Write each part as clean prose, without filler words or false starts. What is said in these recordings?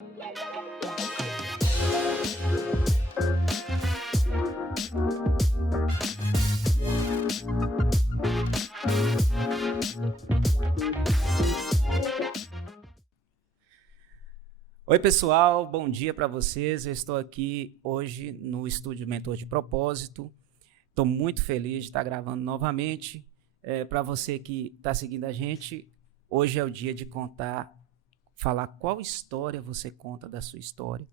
Oi, pessoal, bom dia para vocês. Eu estou aqui hoje no estúdio Mentor de Propósito. Estou muito feliz de estar gravando novamente. Para você que está seguindo a gente, hoje é o dia de falar qual história você conta da sua história.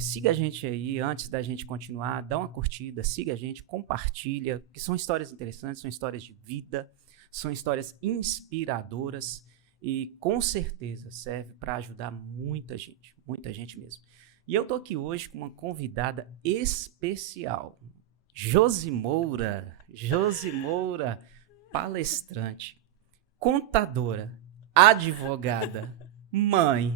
Siga a gente aí, antes da gente continuar, dá uma curtida, siga a gente, compartilha, que são histórias interessantes, são histórias de vida, são histórias inspiradoras. E com certeza serve para ajudar muita gente mesmo. E eu tô aqui hoje com uma convidada especial, Josi Moura, palestrante, contadora, advogada, mãe,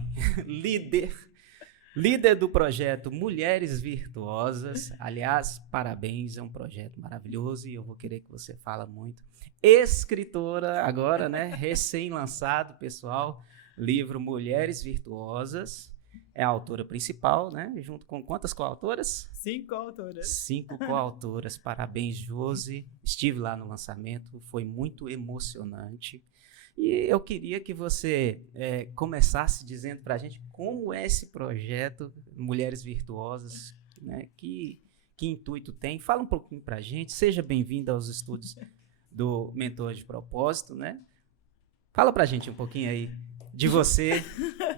líder do projeto Mulheres Virtuosas. Aliás, parabéns, é um projeto maravilhoso e eu vou querer que você fale muito. Escritora agora, né? Recém-lançado, pessoal, livro Mulheres Virtuosas. É a autora principal, né? Junto com quantas coautoras? 5 autoras. 5 coautoras. Parabéns, Josi. Estive lá no lançamento, foi muito emocionante. E eu queria que você começasse dizendo para a gente como é esse projeto Mulheres Virtuosas, né? Que intuito tem. Fala um pouquinho para a gente. Seja bem-vinda aos estúdios do Mentor de Propósito, né? Fala pra gente um pouquinho aí de você,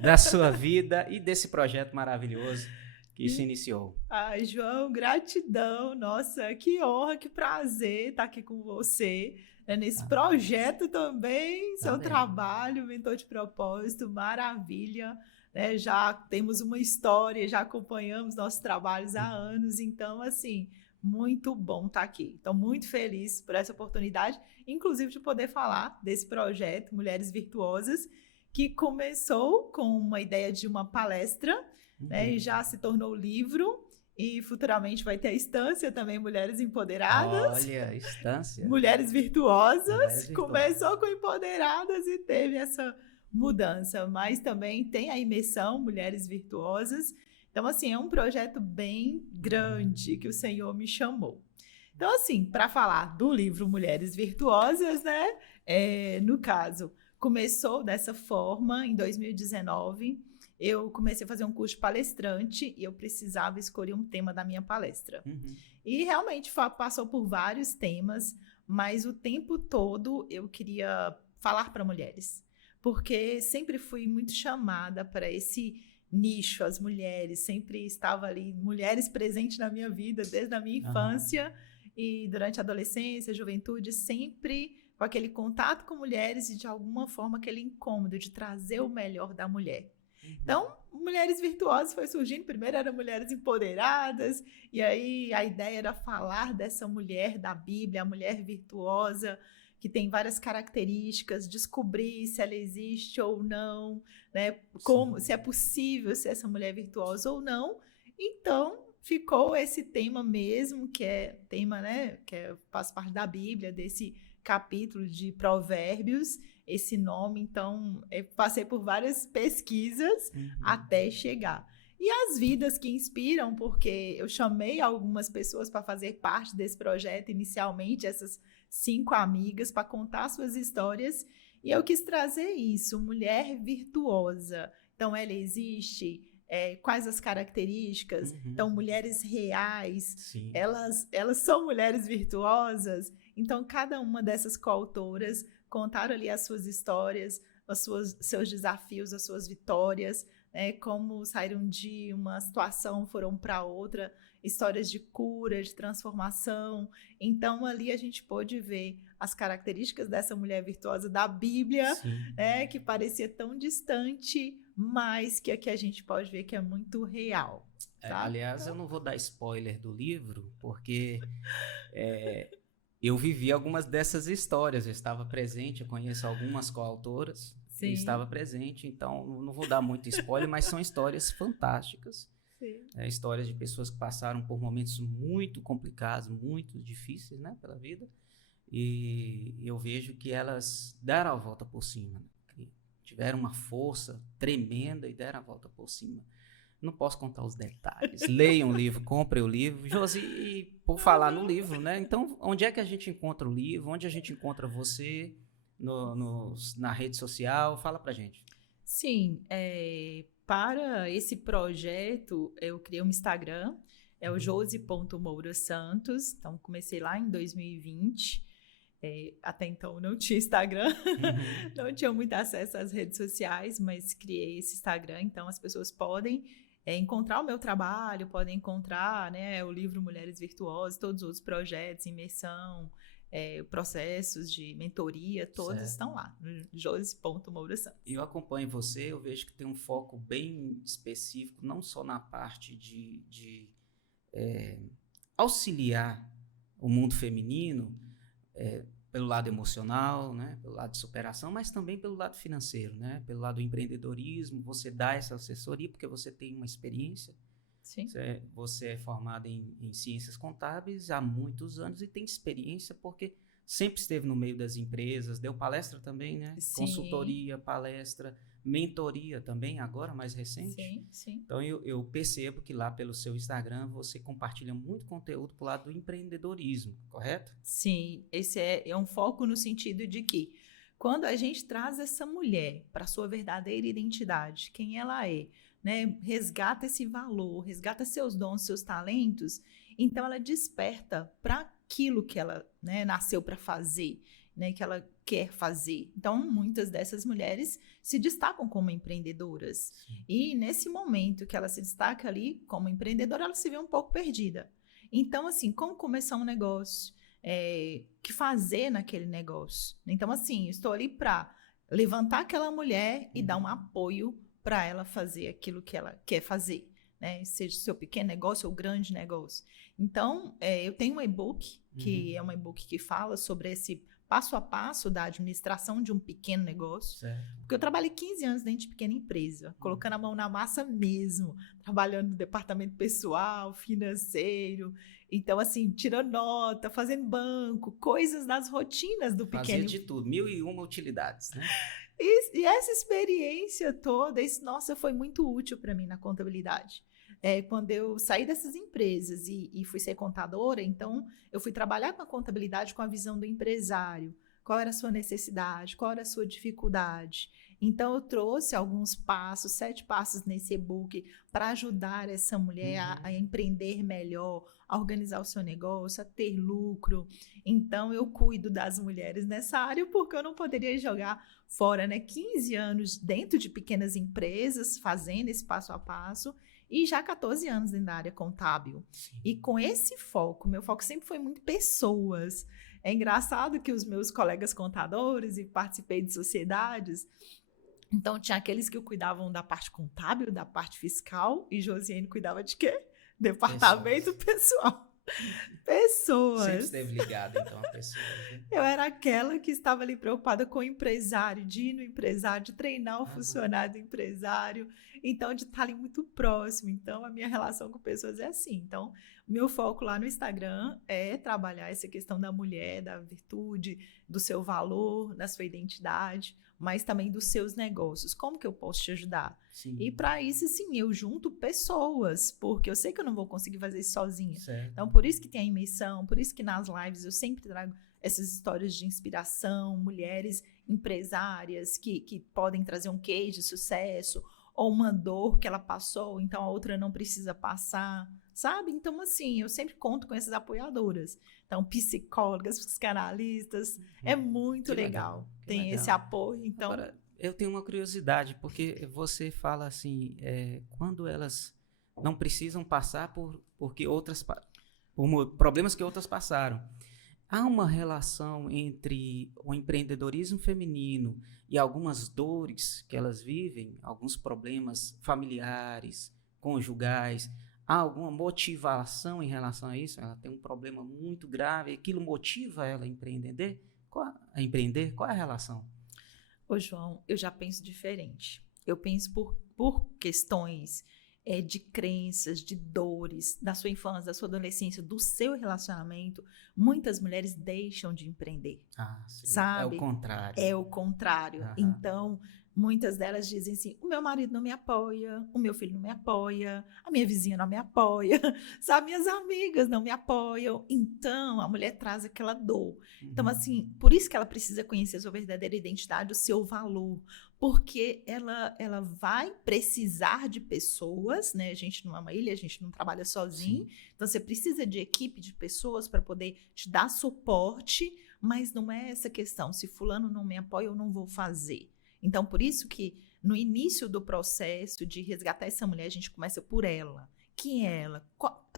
da sua vida e desse projeto maravilhoso que se iniciou. Ai, João, gratidão. Nossa, que honra, que prazer estar aqui com você, né, nesse projeto também, seu trabalho, Mentor de Propósito, maravilha. Né? Já temos uma história, já acompanhamos nossos trabalhos há anos, então, assim, muito bom estar aqui. Estou muito feliz por essa oportunidade, inclusive de poder falar desse projeto Mulheres Virtuosas, que começou com uma ideia de uma palestra, né, e já se tornou livro, e futuramente vai ter a instância também, Mulheres Empoderadas. Olha, instância. Mulheres Virtuosas. Começou com Empoderadas e teve essa mudança, mas também tem a imersão Mulheres Virtuosas. Então, assim, é um projeto bem grande que o Senhor me chamou. Então, assim, para falar do livro Mulheres Virtuosas, né? No caso, começou dessa forma em 2019. Eu comecei a fazer um curso de palestrante e eu precisava escolher um tema da minha palestra. E realmente passou por vários temas, mas o tempo todo eu queria falar para mulheres, porque sempre fui muito chamada para esse nicho, as mulheres, sempre estava ali, mulheres presentes na minha vida desde a minha infância e durante a adolescência, juventude, sempre com aquele contato com mulheres e de alguma forma aquele incômodo de trazer o melhor da mulher. Então, Mulheres Virtuosas foi surgindo, primeiro eram Mulheres Empoderadas, e aí a ideia era falar dessa mulher da Bíblia, a mulher virtuosa, que tem várias características, descobrir se ela existe ou não, né? Se é possível ser essa mulher virtuosa ou não. Então, ficou esse tema mesmo, que é tema, né? Faz parte da Bíblia, desse capítulo de Provérbios, esse nome. Então, eu passei por várias pesquisas até chegar. E as vidas que inspiram, porque eu chamei algumas pessoas para fazer parte desse projeto inicialmente, essas 5 amigas, para contar suas histórias, e eu quis trazer isso, mulher virtuosa. Então, ela existe? Quais as características? Então, mulheres reais, elas são mulheres virtuosas? Então, cada uma dessas coautoras contaram ali as suas histórias, seus desafios, as suas vitórias, né, como saíram de uma situação, foram para outra, histórias de cura, de transformação. Então, ali a gente pôde ver as características dessa mulher virtuosa da Bíblia, né, que parecia tão distante, mas que aqui a gente pode ver que é muito real. Aliás, eu não vou dar spoiler do livro, porque eu vivi algumas dessas histórias, eu estava presente, eu conheço algumas coautoras, e estava presente, então não vou dar muito spoiler, mas são histórias fantásticas. Histórias de pessoas que passaram por momentos muito complicados, muito difíceis, né, pela vida, e eu vejo que elas deram a volta por cima, né? tiveram uma força tremenda e deram a volta por cima. Não posso contar os detalhes. Leiam o livro, comprem o livro. Josi, e por falar no livro, né? Então, onde é que a gente encontra o livro? Onde a gente encontra você na rede social? Fala pra gente. Sim, para esse projeto, eu criei um Instagram, é o josi.mourasantos. Então, comecei lá em 2020. Até então não tinha Instagram, não tinha muito acesso às redes sociais, mas criei esse Instagram, então as pessoas podem encontrar o meu trabalho, podem encontrar, né, o livro Mulheres Virtuosas, todos os outros projetos, imersão, processos de mentoria, todos estão lá, no josi.mourasantos. Eu acompanho você, eu vejo que tem um foco bem específico, não só na parte de auxiliar o mundo feminino, pelo lado emocional, né, pelo lado de superação, mas também pelo lado financeiro, né, pelo lado do empreendedorismo. Você dá essa assessoria porque você tem uma experiência. Sim. Você é formada em ciências contábeis há muitos anos e tem experiência porque sempre esteve no meio das empresas, deu palestra também, né? Sim. Consultoria, palestra, mentoria também, agora mais recente. Sim, sim. Então eu percebo que lá pelo seu Instagram você compartilha muito conteúdo pro lado do empreendedorismo, correto? Sim, esse é um foco no sentido de que quando a gente traz essa mulher para sua verdadeira identidade, quem ela é, né, resgata esse valor, resgata seus dons, seus talentos, então ela desperta para aquilo que ela, né, nasceu para fazer, né, que ela quer fazer. Então, muitas dessas mulheres se destacam como empreendedoras. Sim. E nesse momento que ela se destaca ali como empreendedora, ela se vê um pouco perdida. Então, assim, como começar um negócio? Que fazer naquele negócio? Então, assim, estou ali para levantar aquela mulher e dar um apoio para ela fazer aquilo que ela quer fazer, né? Seja o seu pequeno negócio ou grande negócio. Então, eu tenho um e-book, que é um e-book que fala sobre esse passo a passo da administração de um pequeno negócio. Certo. Porque eu trabalhei 15 anos dentro de pequena empresa, colocando a mão na massa mesmo, trabalhando no departamento pessoal, financeiro. Então, assim, tirando nota, fazendo banco, coisas das rotinas do pequeno. Fazia de tudo, 1001 utilidades, né? E essa experiência toda, nossa, foi muito útil para mim na contabilidade. Quando eu saí dessas empresas e fui ser contadora, então eu fui trabalhar com a contabilidade com a visão do empresário. Qual era a sua necessidade? Qual era a sua dificuldade? Então eu trouxe alguns passos, 7 passos nesse e-book para ajudar essa mulher a empreender melhor, a organizar o seu negócio, a ter lucro. Então eu cuido das mulheres nessa área porque eu não poderia jogar fora, né? 15 anos dentro de pequenas empresas, fazendo esse passo a passo, e já 14 anos dentro da área contábil. Sim. E com esse foco, meu foco sempre foi muito pessoas. É engraçado que os meus colegas contadores, e participei de sociedades, então tinha aqueles que cuidavam da parte contábil, da parte fiscal, e Josiane cuidava de quê? Departamento pessoal. Pessoas. Sempre esteve ligada, então, a pessoas. Né? Eu era aquela que estava ali preocupada com o empresário, de ir no empresário, de treinar o funcionário do empresário, então de estar ali muito próximo. Então, a minha relação com pessoas é assim. Então, o meu foco lá no Instagram é trabalhar essa questão da mulher, da virtude, do seu valor, da sua identidade, mas também dos seus negócios. Como que eu posso te ajudar? Sim. E para isso, sim, eu junto pessoas, porque eu sei que eu não vou conseguir fazer isso sozinha. Certo. Então, por isso que tem a imersão, por isso que nas lives eu sempre trago essas histórias de inspiração, mulheres empresárias que podem trazer um case de sucesso, ou uma dor que ela passou, então a outra não precisa passar, sabe? Então, assim, eu sempre conto com essas apoiadoras. Então, psicólogas, psicanalistas, é muito legal. Tem esse apoio, então... Agora, eu tenho uma curiosidade, porque você fala assim, quando elas não precisam passar por problemas que outras passaram. Há uma relação entre o empreendedorismo feminino e algumas dores que elas vivem, alguns problemas familiares, conjugais. Há alguma motivação em relação a isso? Ela tem um problema muito grave, aquilo motiva ela a empreender? Qual é a relação? Ô, João, eu já penso diferente. Eu penso por questões de crenças, de dores, da sua infância, da sua adolescência, do seu relacionamento. Muitas mulheres deixam de empreender, Sim. sabe? É o contrário. É o contrário. Então, muitas delas dizem assim, o meu marido não me apoia, o meu filho não me apoia, a minha vizinha não me apoia, sabe, minhas amigas não me apoiam. Então, a mulher traz aquela dor. Então, assim, por isso que ela precisa conhecer a sua verdadeira identidade, o seu valor, porque ela vai precisar de pessoas, né? A gente não é uma ilha, a gente não trabalha sozinho, então você precisa de equipe de pessoas para poder te dar suporte, mas não é essa questão, se fulano não me apoia, eu não vou fazer. Então, por isso que no início do processo de resgatar essa mulher, a gente começa por ela. Quem é ela?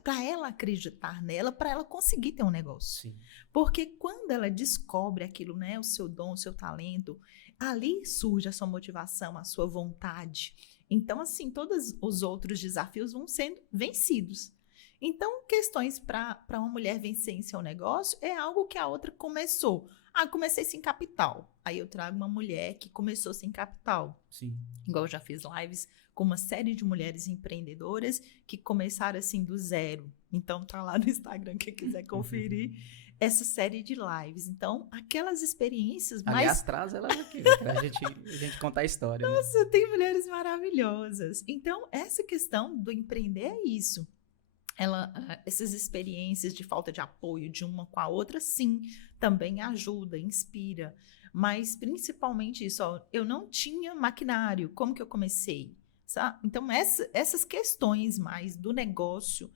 Para ela acreditar nela, para ela conseguir ter um negócio. Sim. Porque quando ela descobre aquilo, né, o seu dom, o seu talento, ali surge a sua motivação, a sua vontade. Então, assim, todos os outros desafios vão sendo vencidos. Então, questões para uma mulher vencer em seu negócio é algo que a outra começou. Ah, comecei sem capital. Aí eu trago uma mulher que começou sem capital. Sim. Igual eu já fiz lives com uma série de mulheres empreendedoras que começaram assim do zero. Então tá lá no Instagram, quem quiser conferir essa série de lives. Então, aquelas experiências mais... Aliás, traz elas aqui, né, pra gente contar a história. Nossa, né? Tem mulheres maravilhosas. Então, essa questão do empreender é isso. Essas experiências de falta de apoio de uma com a outra, sim, também ajuda, inspira. Mas, principalmente isso, ó, eu não tinha maquinário, como que eu comecei? Sabe? Então, essas questões mais do negócio,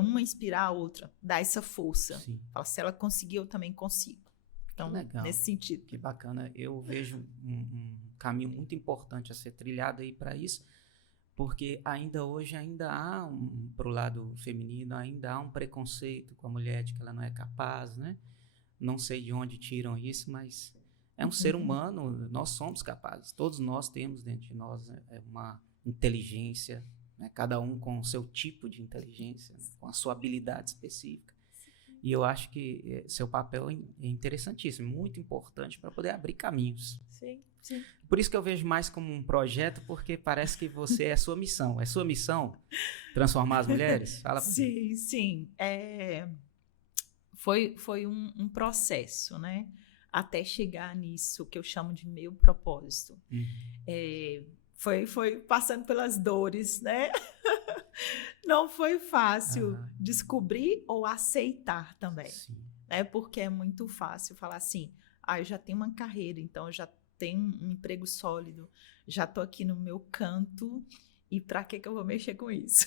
uma inspirar a outra, dar essa força. Fala, se ela conseguir, eu também consigo. Então, nesse sentido. Que bacana. Eu vejo um caminho muito importante a ser trilhado aí para isso, porque hoje há pro lado feminino, ainda há um preconceito com a mulher de que ela não é capaz, né? Não sei de onde tiram isso, mas é um ser humano, nós somos capazes, todos nós temos dentro de nós, né, uma inteligência, né? Cada um com o seu tipo de inteligência, né? Com a sua habilidade específica. E eu acho que seu papel é interessantíssimo, muito importante para poder abrir caminhos. Sim, sim. Por isso que eu vejo mais como um projeto, porque parece que você é a sua missão. É sua missão transformar as mulheres? Fala pra mim. Sim. Foi um processo, né? Até chegar nisso que eu chamo de meu propósito. Foi passando pelas dores, né? Não foi fácil descobrir ou aceitar também. Né? Porque é muito fácil falar assim, eu já tenho uma carreira, então eu já tenho um emprego sólido, já estou aqui no meu canto, e para que eu vou mexer com isso?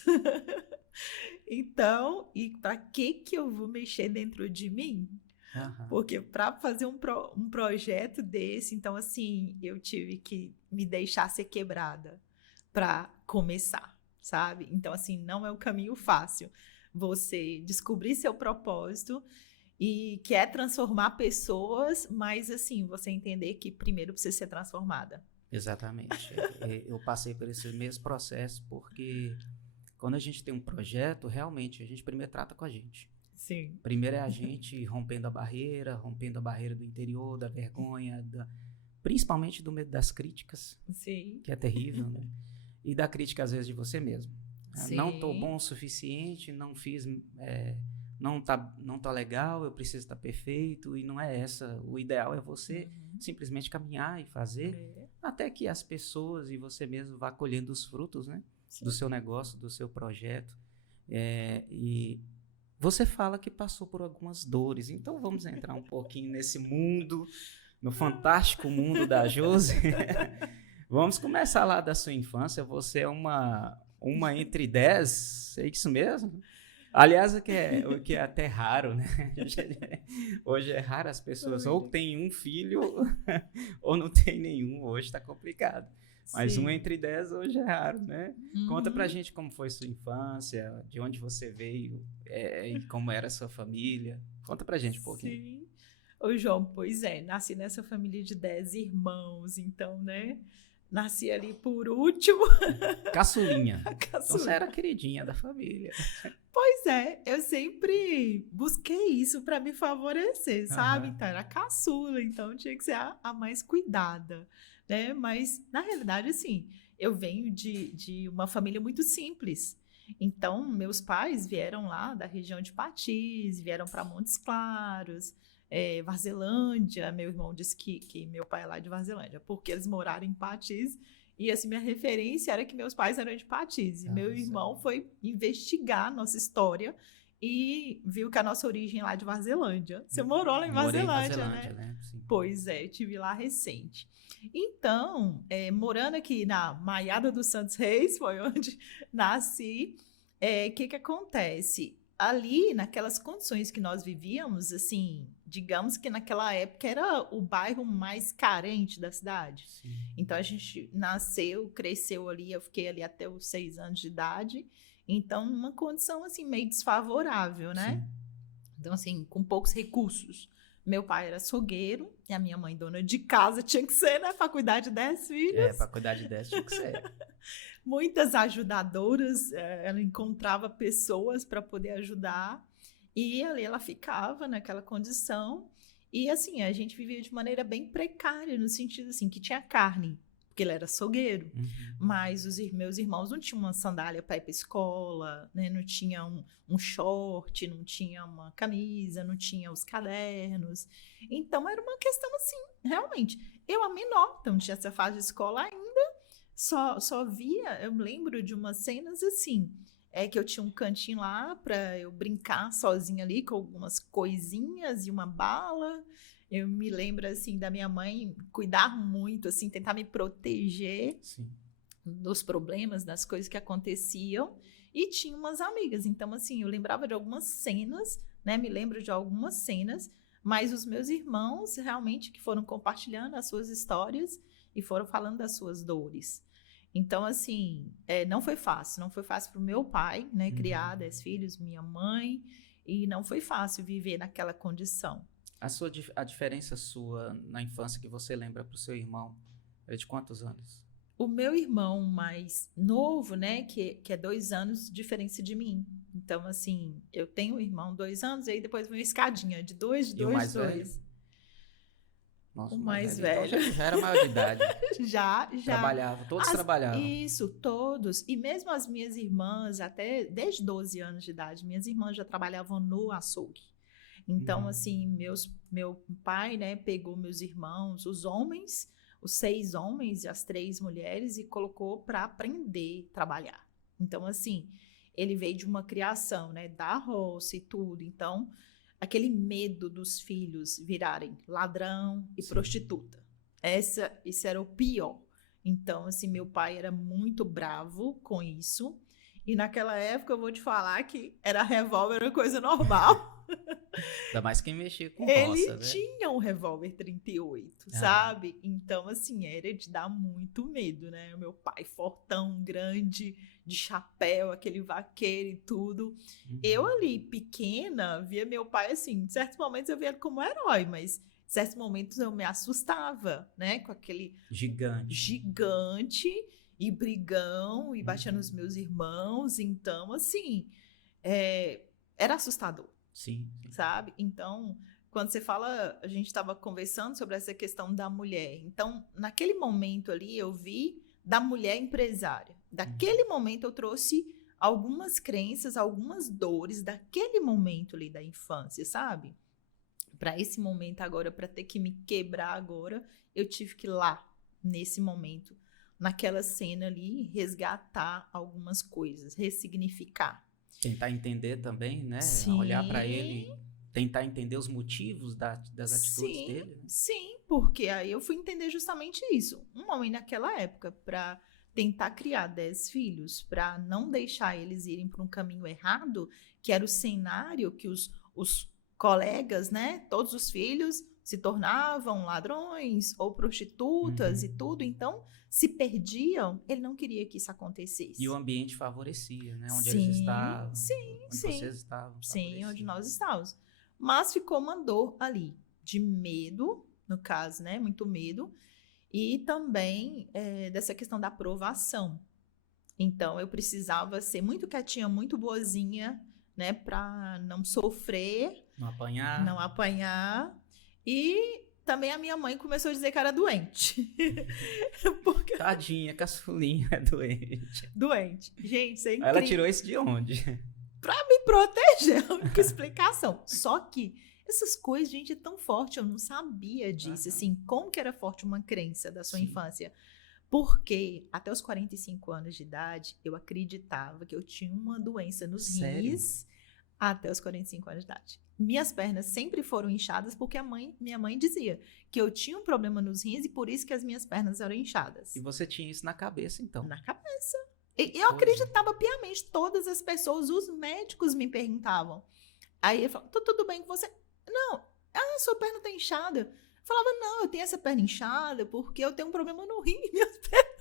Então, e para que eu vou mexer dentro de mim? Porque para fazer um projeto desse, então assim, eu tive que me deixar ser quebrada para começar, sabe? Então assim, não é o caminho fácil. Você descobrir seu propósito e quer transformar pessoas, mas assim, você entender que primeiro precisa ser transformada. Exatamente. Eu passei por esse mesmo processo, porque quando a gente tem um projeto, realmente, a gente primeiro trata com a gente. Sim. Primeiro é a gente rompendo a barreira do interior, da vergonha, principalmente do medo das críticas, Sim. Que é terrível, né? E da crítica, às vezes, de você mesmo. Sim. Não estou bom o suficiente, não fiz... não tá legal, eu preciso estar perfeito, e não é essa. O ideal é você simplesmente caminhar e fazer, até que as pessoas e você mesmo vá colhendo os frutos, né? Do seu negócio, do seu projeto. E você fala que passou por algumas dores, então vamos entrar um pouquinho nesse mundo, no fantástico mundo da Josi. Vamos começar lá da sua infância. Você é uma entre 10, é isso mesmo? Aliás, o que é até raro, né? Hoje é raro as pessoas ou têm um filho ou não tem nenhum. Hoje está complicado. Mas 1 entre 10 hoje é raro, né? Conta pra gente como foi sua infância, de onde você veio e como era a sua família. Conta pra gente um pouquinho. Sim. Ô, João, pois nasci nessa família de 10 irmãos, então, né? Nasci ali por último. Caçulinha. Então você era a queridinha da família. Pois eu sempre busquei isso para me favorecer, sabe? Então, era caçula, então tinha que ser a mais cuidada, né? Mas, na realidade, assim, eu venho de uma família muito simples. Então, meus pais vieram lá da região de Patis, vieram para Montes Claros, Varzelândia. Meu irmão disse que meu pai é lá de Varzelândia, porque eles moraram em Patis. E assim, minha referência era que meus pais eram de Patis. E meu irmão foi investigar nossa história e viu que a nossa origem é lá de Varzelândia. Você morou lá em Varzelândia, né? Sim. Pois é, tive lá recente. Então, morando aqui na Maiada dos Santos Reis, foi onde nasci, que acontece? Ali, naquelas condições que nós vivíamos, assim, digamos que naquela época era o bairro mais carente da cidade. Sim. Então, a gente nasceu, cresceu ali, eu fiquei ali até os 6 anos de idade. Então, numa condição, assim, meio desfavorável, né? Sim. Então, assim, com poucos recursos. Meu pai era açougueiro e a minha mãe dona de casa, tinha que ser, né? Para cuidar de 10 filhos. Para cuidar de 10 tinha que ser. Muitas ajudadoras, ela encontrava pessoas para poder ajudar e ali ela ficava naquela condição e assim, a gente vivia de maneira bem precária, no sentido assim, que tinha carne, porque ele era açougueiro, mas os meus irmãos não tinham uma sandália para ir para a escola, né? Não tinha um short, não tinha uma camisa, não tinha os cadernos, então era uma questão assim, realmente, eu a menor, então tinha essa fase de escola ainda, só via, eu lembro de umas cenas assim, que eu tinha um cantinho lá para eu brincar sozinha ali com algumas coisinhas e uma bala. Eu me lembro assim da minha mãe cuidar muito, assim, tentar me proteger dos problemas, das coisas que aconteciam, e tinha umas amigas. Então, assim, eu lembrava de algumas cenas, né? Me lembro de algumas cenas, mas os meus irmãos realmente que foram compartilhando as suas histórias e foram falando das suas dores. Então, assim, não foi fácil para o meu pai, né, criar 10 filhos, minha mãe, e não foi fácil viver naquela condição. A diferença sua na infância que você lembra para o seu irmão é de quantos anos? O meu irmão mais novo, né, que é 2 anos de diferença de mim. Então, assim, eu tenho um irmão 2 anos, e aí depois vem uma escadinha de 2, 2, 2. Nossa, o mais velho. Então já era maior de idade. Já. Trabalhava, todos trabalhavam. Isso, todos. E mesmo as minhas irmãs, até desde 12 anos de idade, minhas irmãs já trabalhavam no açougue. Então, assim, meu pai, né, pegou meus irmãos, os homens, os 6 homens e as 3 mulheres, e colocou para aprender a trabalhar. Então, assim, ele veio de uma criação, né, da roça e tudo. Então, aquele medo dos filhos virarem ladrão e prostituta. Isso era o pior. Então, assim, meu pai era muito bravo com isso. E naquela época, eu vou te falar que era revólver, era coisa normal. Ainda mais quem mexia com ele roça, né? tinha um revólver 38, sabe? Então, assim, era de dar muito medo, né? O meu pai fortão, grande, de chapéu, aquele vaqueiro e tudo. Eu ali, pequena, via meu pai assim, em certos momentos eu via ele como herói, mas em certos momentos eu me assustava, né? Com aquele gigante e brigão, e batia nos meus irmãos. Então, assim, era assustador. Sim. Sabe? Então, quando você fala, a gente estava conversando sobre essa questão da mulher. Então, naquele momento ali, eu vi da mulher empresária. Daquele momento, eu trouxe algumas crenças, algumas dores daquele momento ali da infância, sabe? Para esse momento agora, para ter que me quebrar agora, eu tive que ir lá, nesse momento, naquela cena ali, resgatar algumas coisas, ressignificar. Tentar entender também, né? Sim. Olhar para ele, tentar entender os motivos das atitudes dele. Né? Sim, porque aí eu fui entender justamente isso. Um homem naquela época, para tentar criar 10 filhos, para não deixar eles irem para um caminho errado, que era o cenário que os colegas, né? Todos os filhos se tornavam ladrões ou prostitutas e tudo, então se perdiam, ele não queria que isso acontecesse. E o ambiente favorecia, né? Onde eles estavam, onde vocês estavam. Sim, onde nós estávamos. Mas ficou uma dor ali, de medo, no caso, né? Muito medo. E também dessa questão da aprovação. Então, eu precisava ser muito quietinha, muito boazinha, né? Para não sofrer. Não apanhar. E também a minha mãe começou a dizer que era doente. Porque... Tadinha, caçulinha é doente. Doente. Gente, isso é incrível. Ela tirou isso de onde? Pra me proteger, a única explicação. Só que Essas coisas, gente, é tão forte, eu não sabia disso, assim, como que era forte uma crença da sua infância. Porque até os 45 anos de idade, eu acreditava que eu tinha uma doença nos rins até os 45 anos de idade. Minhas pernas sempre foram inchadas porque minha mãe dizia que eu tinha um problema nos rins e por isso que as minhas pernas eram inchadas. E você tinha isso na cabeça, então? Na cabeça. Eu acreditava piamente. Todas as pessoas, os médicos me perguntavam. Aí eu falava, tudo bem com você? Não, sua perna tá inchada. Eu falava, não, eu tenho essa perna inchada porque eu tenho um problema no rim. Minhas pernas...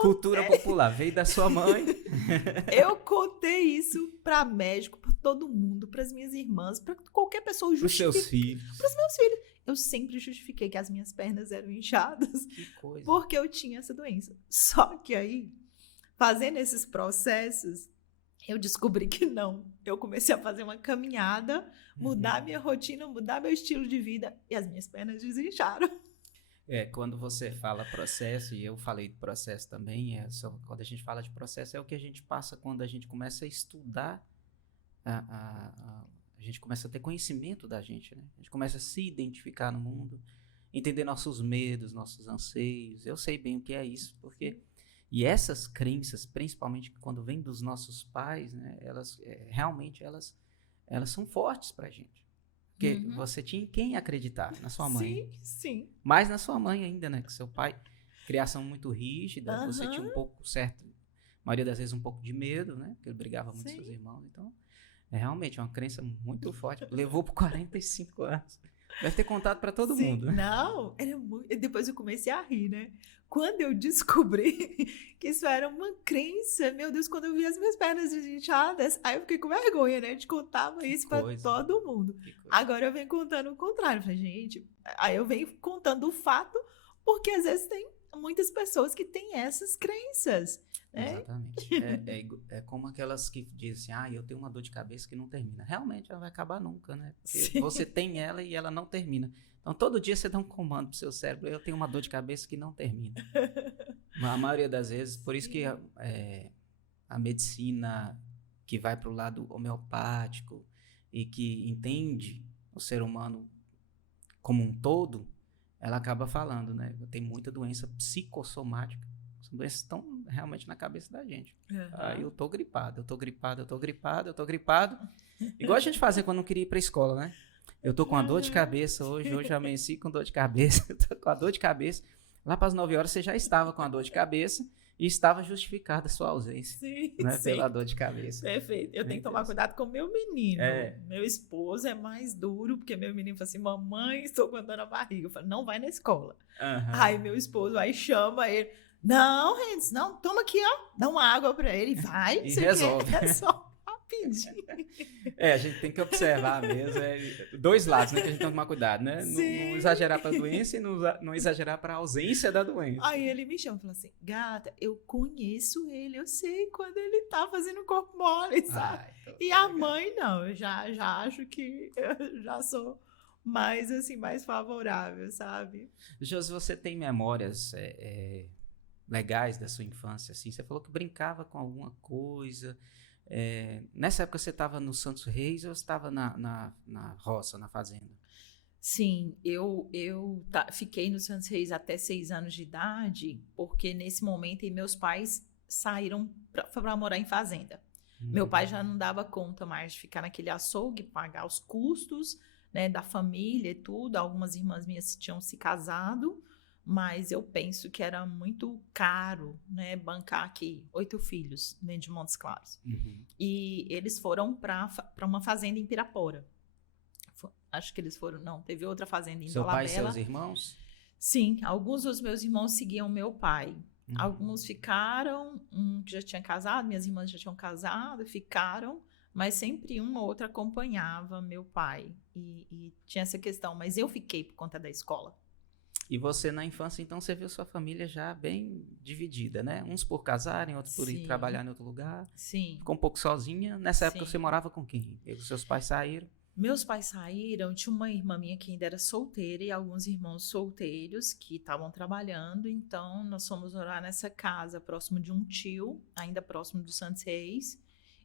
Cultura popular, veio da sua mãe. Eu contei isso pra médico, pra todo mundo, pras minhas irmãs, pra qualquer pessoa justificar. Pros seus filhos. Pros meus filhos. Eu sempre justifiquei que as minhas pernas eram inchadas. Que coisa. Porque eu tinha essa doença. Só que aí, fazendo esses processos, eu descobri que não. Eu comecei a fazer uma caminhada, mudar minha rotina, mudar meu estilo de vida e as minhas pernas desincharam. Quando você fala processo, e eu falei de processo também, quando a gente fala de processo é o que a gente passa quando a gente começa a estudar, a gente começa a ter conhecimento da gente, né? A gente começa a se identificar no mundo, entender nossos medos, nossos anseios. Eu sei bem o que é isso, porque... E essas crenças, principalmente quando vêm dos nossos pais, né, elas realmente são fortes pra gente. Porque você tinha em quem acreditar, na sua mãe. Sim. Mais na sua mãe ainda, né? Que seu pai, criação muito rígida, você tinha um pouco, certo, a maioria das vezes um pouco de medo, né? Porque ele brigava muito com seus irmãos. Então, é realmente uma crença muito forte. Levou por 45 anos. Deve ter contado pra todo mundo, né? Não, era muito... Depois eu comecei a rir, né? Quando eu descobri que isso era uma crença, meu Deus, quando eu vi as minhas pernas inchadas, aí eu fiquei com vergonha, né? De contar isso pra todo mundo. Agora eu venho contando o contrário. Falei, gente, aí eu venho contando o fato, porque às vezes tem muitas pessoas que têm essas crenças. Né? Exatamente. É como aquelas que dizem assim, eu tenho uma dor de cabeça que não termina. Realmente ela vai acabar nunca, né? Porque você tem ela e ela não termina. Então, todo dia você dá um comando pro seu cérebro, eu tenho uma dor de cabeça que não termina. A maioria das vezes, por isso que a medicina que vai para o lado homeopático e que entende o ser humano como um todo, ela acaba falando, né? Tem muita doença psicossomática. São doenças que estão realmente na cabeça da gente. Aí eu tô gripado. Igual a gente fazia quando não queria ir pra escola, né? Eu tô com uma dor de cabeça hoje eu amanheci com dor de cabeça, eu tô com a dor de cabeça. Lá para as 9 horas você já estava com a dor de cabeça e estava justificada a sua ausência. Né? Pela dor de cabeça. Perfeito. Eu tenho que tomar cuidado com o meu menino. Meu esposo é mais duro, porque meu menino fala assim, mamãe, estou com dor na barriga. Eu falo, não vai na escola. Aí meu esposo aí chama ele, não, Renz, não, toma aqui, ó, dá uma água para ele, vai. E resolve. É só rapidinho. A gente tem que observar mesmo. Dois lados, né? Que a gente tem que tomar cuidado, né? Não exagerar para a doença e não exagerar para a ausência da doença. Aí ele me chama e fala assim, gata, eu conheço ele, eu sei quando ele tá fazendo corpo mole, sabe? E a mãe, não, eu já acho que eu já sou mais, assim, mais favorável, sabe? Josi, você tem memórias legais da sua infância, assim? Você falou que brincava com alguma coisa... nessa época você estava no Santos Reis ou você estava na roça, na fazenda? Sim, eu fiquei no Santos Reis até 6 anos de idade, porque nesse momento meus pais saíram para morar em fazenda. Meu pai já não dava conta mais de ficar naquele açougue, pagar os custos, né, da família e tudo. Algumas irmãs minhas tinham se casado, mas eu penso que era muito caro, né, bancar aqui 8 filhos dentro de Montes Claros. E eles foram para uma fazenda em Pirapora. Acho que eles foram, não, teve outra fazenda em Dolabella. Seu pai e seus irmãos? Sim, alguns dos meus irmãos seguiam meu pai. Alguns ficaram, um que já tinha casado, minhas irmãs já tinham casado, ficaram, mas sempre um ou outro acompanhava meu pai. E tinha essa questão, mas eu fiquei por conta da escola. E você, na infância, então, você viu sua família já bem dividida, né? Uns por casarem, outros por ir trabalhar em outro lugar. Sim. Ficou um pouco sozinha. Nessa época, você morava com quem? E os seus pais saíram? Meus pais saíram, tinha uma irmã minha que ainda era solteira e alguns irmãos solteiros que estavam trabalhando. Então, nós fomos morar nessa casa, próximo de um tio, ainda próximo do Santos Reis.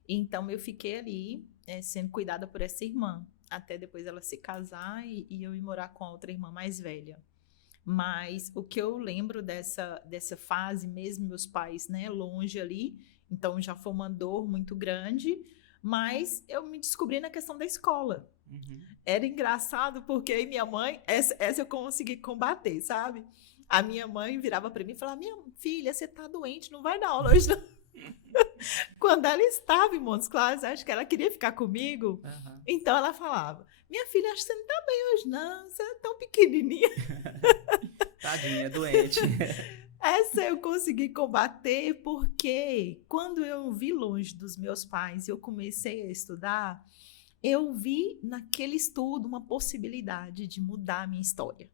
Então, eu fiquei ali, sendo cuidada por essa irmã. até depois ela se casar e eu ir morar com a outra irmã mais velha. Mas o que eu lembro dessa fase mesmo, meus pais, né, longe ali, então já foi uma dor muito grande, mas eu me descobri na questão da escola. Era engraçado porque aí minha mãe, essa eu consegui combater, sabe? A minha mãe virava para mim e falava: minha filha, você tá doente, não vai dar aula hoje não. Quando ela estava em Montes Claros, acho que ela queria ficar comigo, então ela falava: minha filha, acho que você não tá bem hoje não, você é tão pequenininha. Tadinha, doente. Essa eu consegui combater porque quando eu vi longe dos meus pais e eu comecei a estudar, eu vi naquele estudo uma possibilidade de mudar a minha história.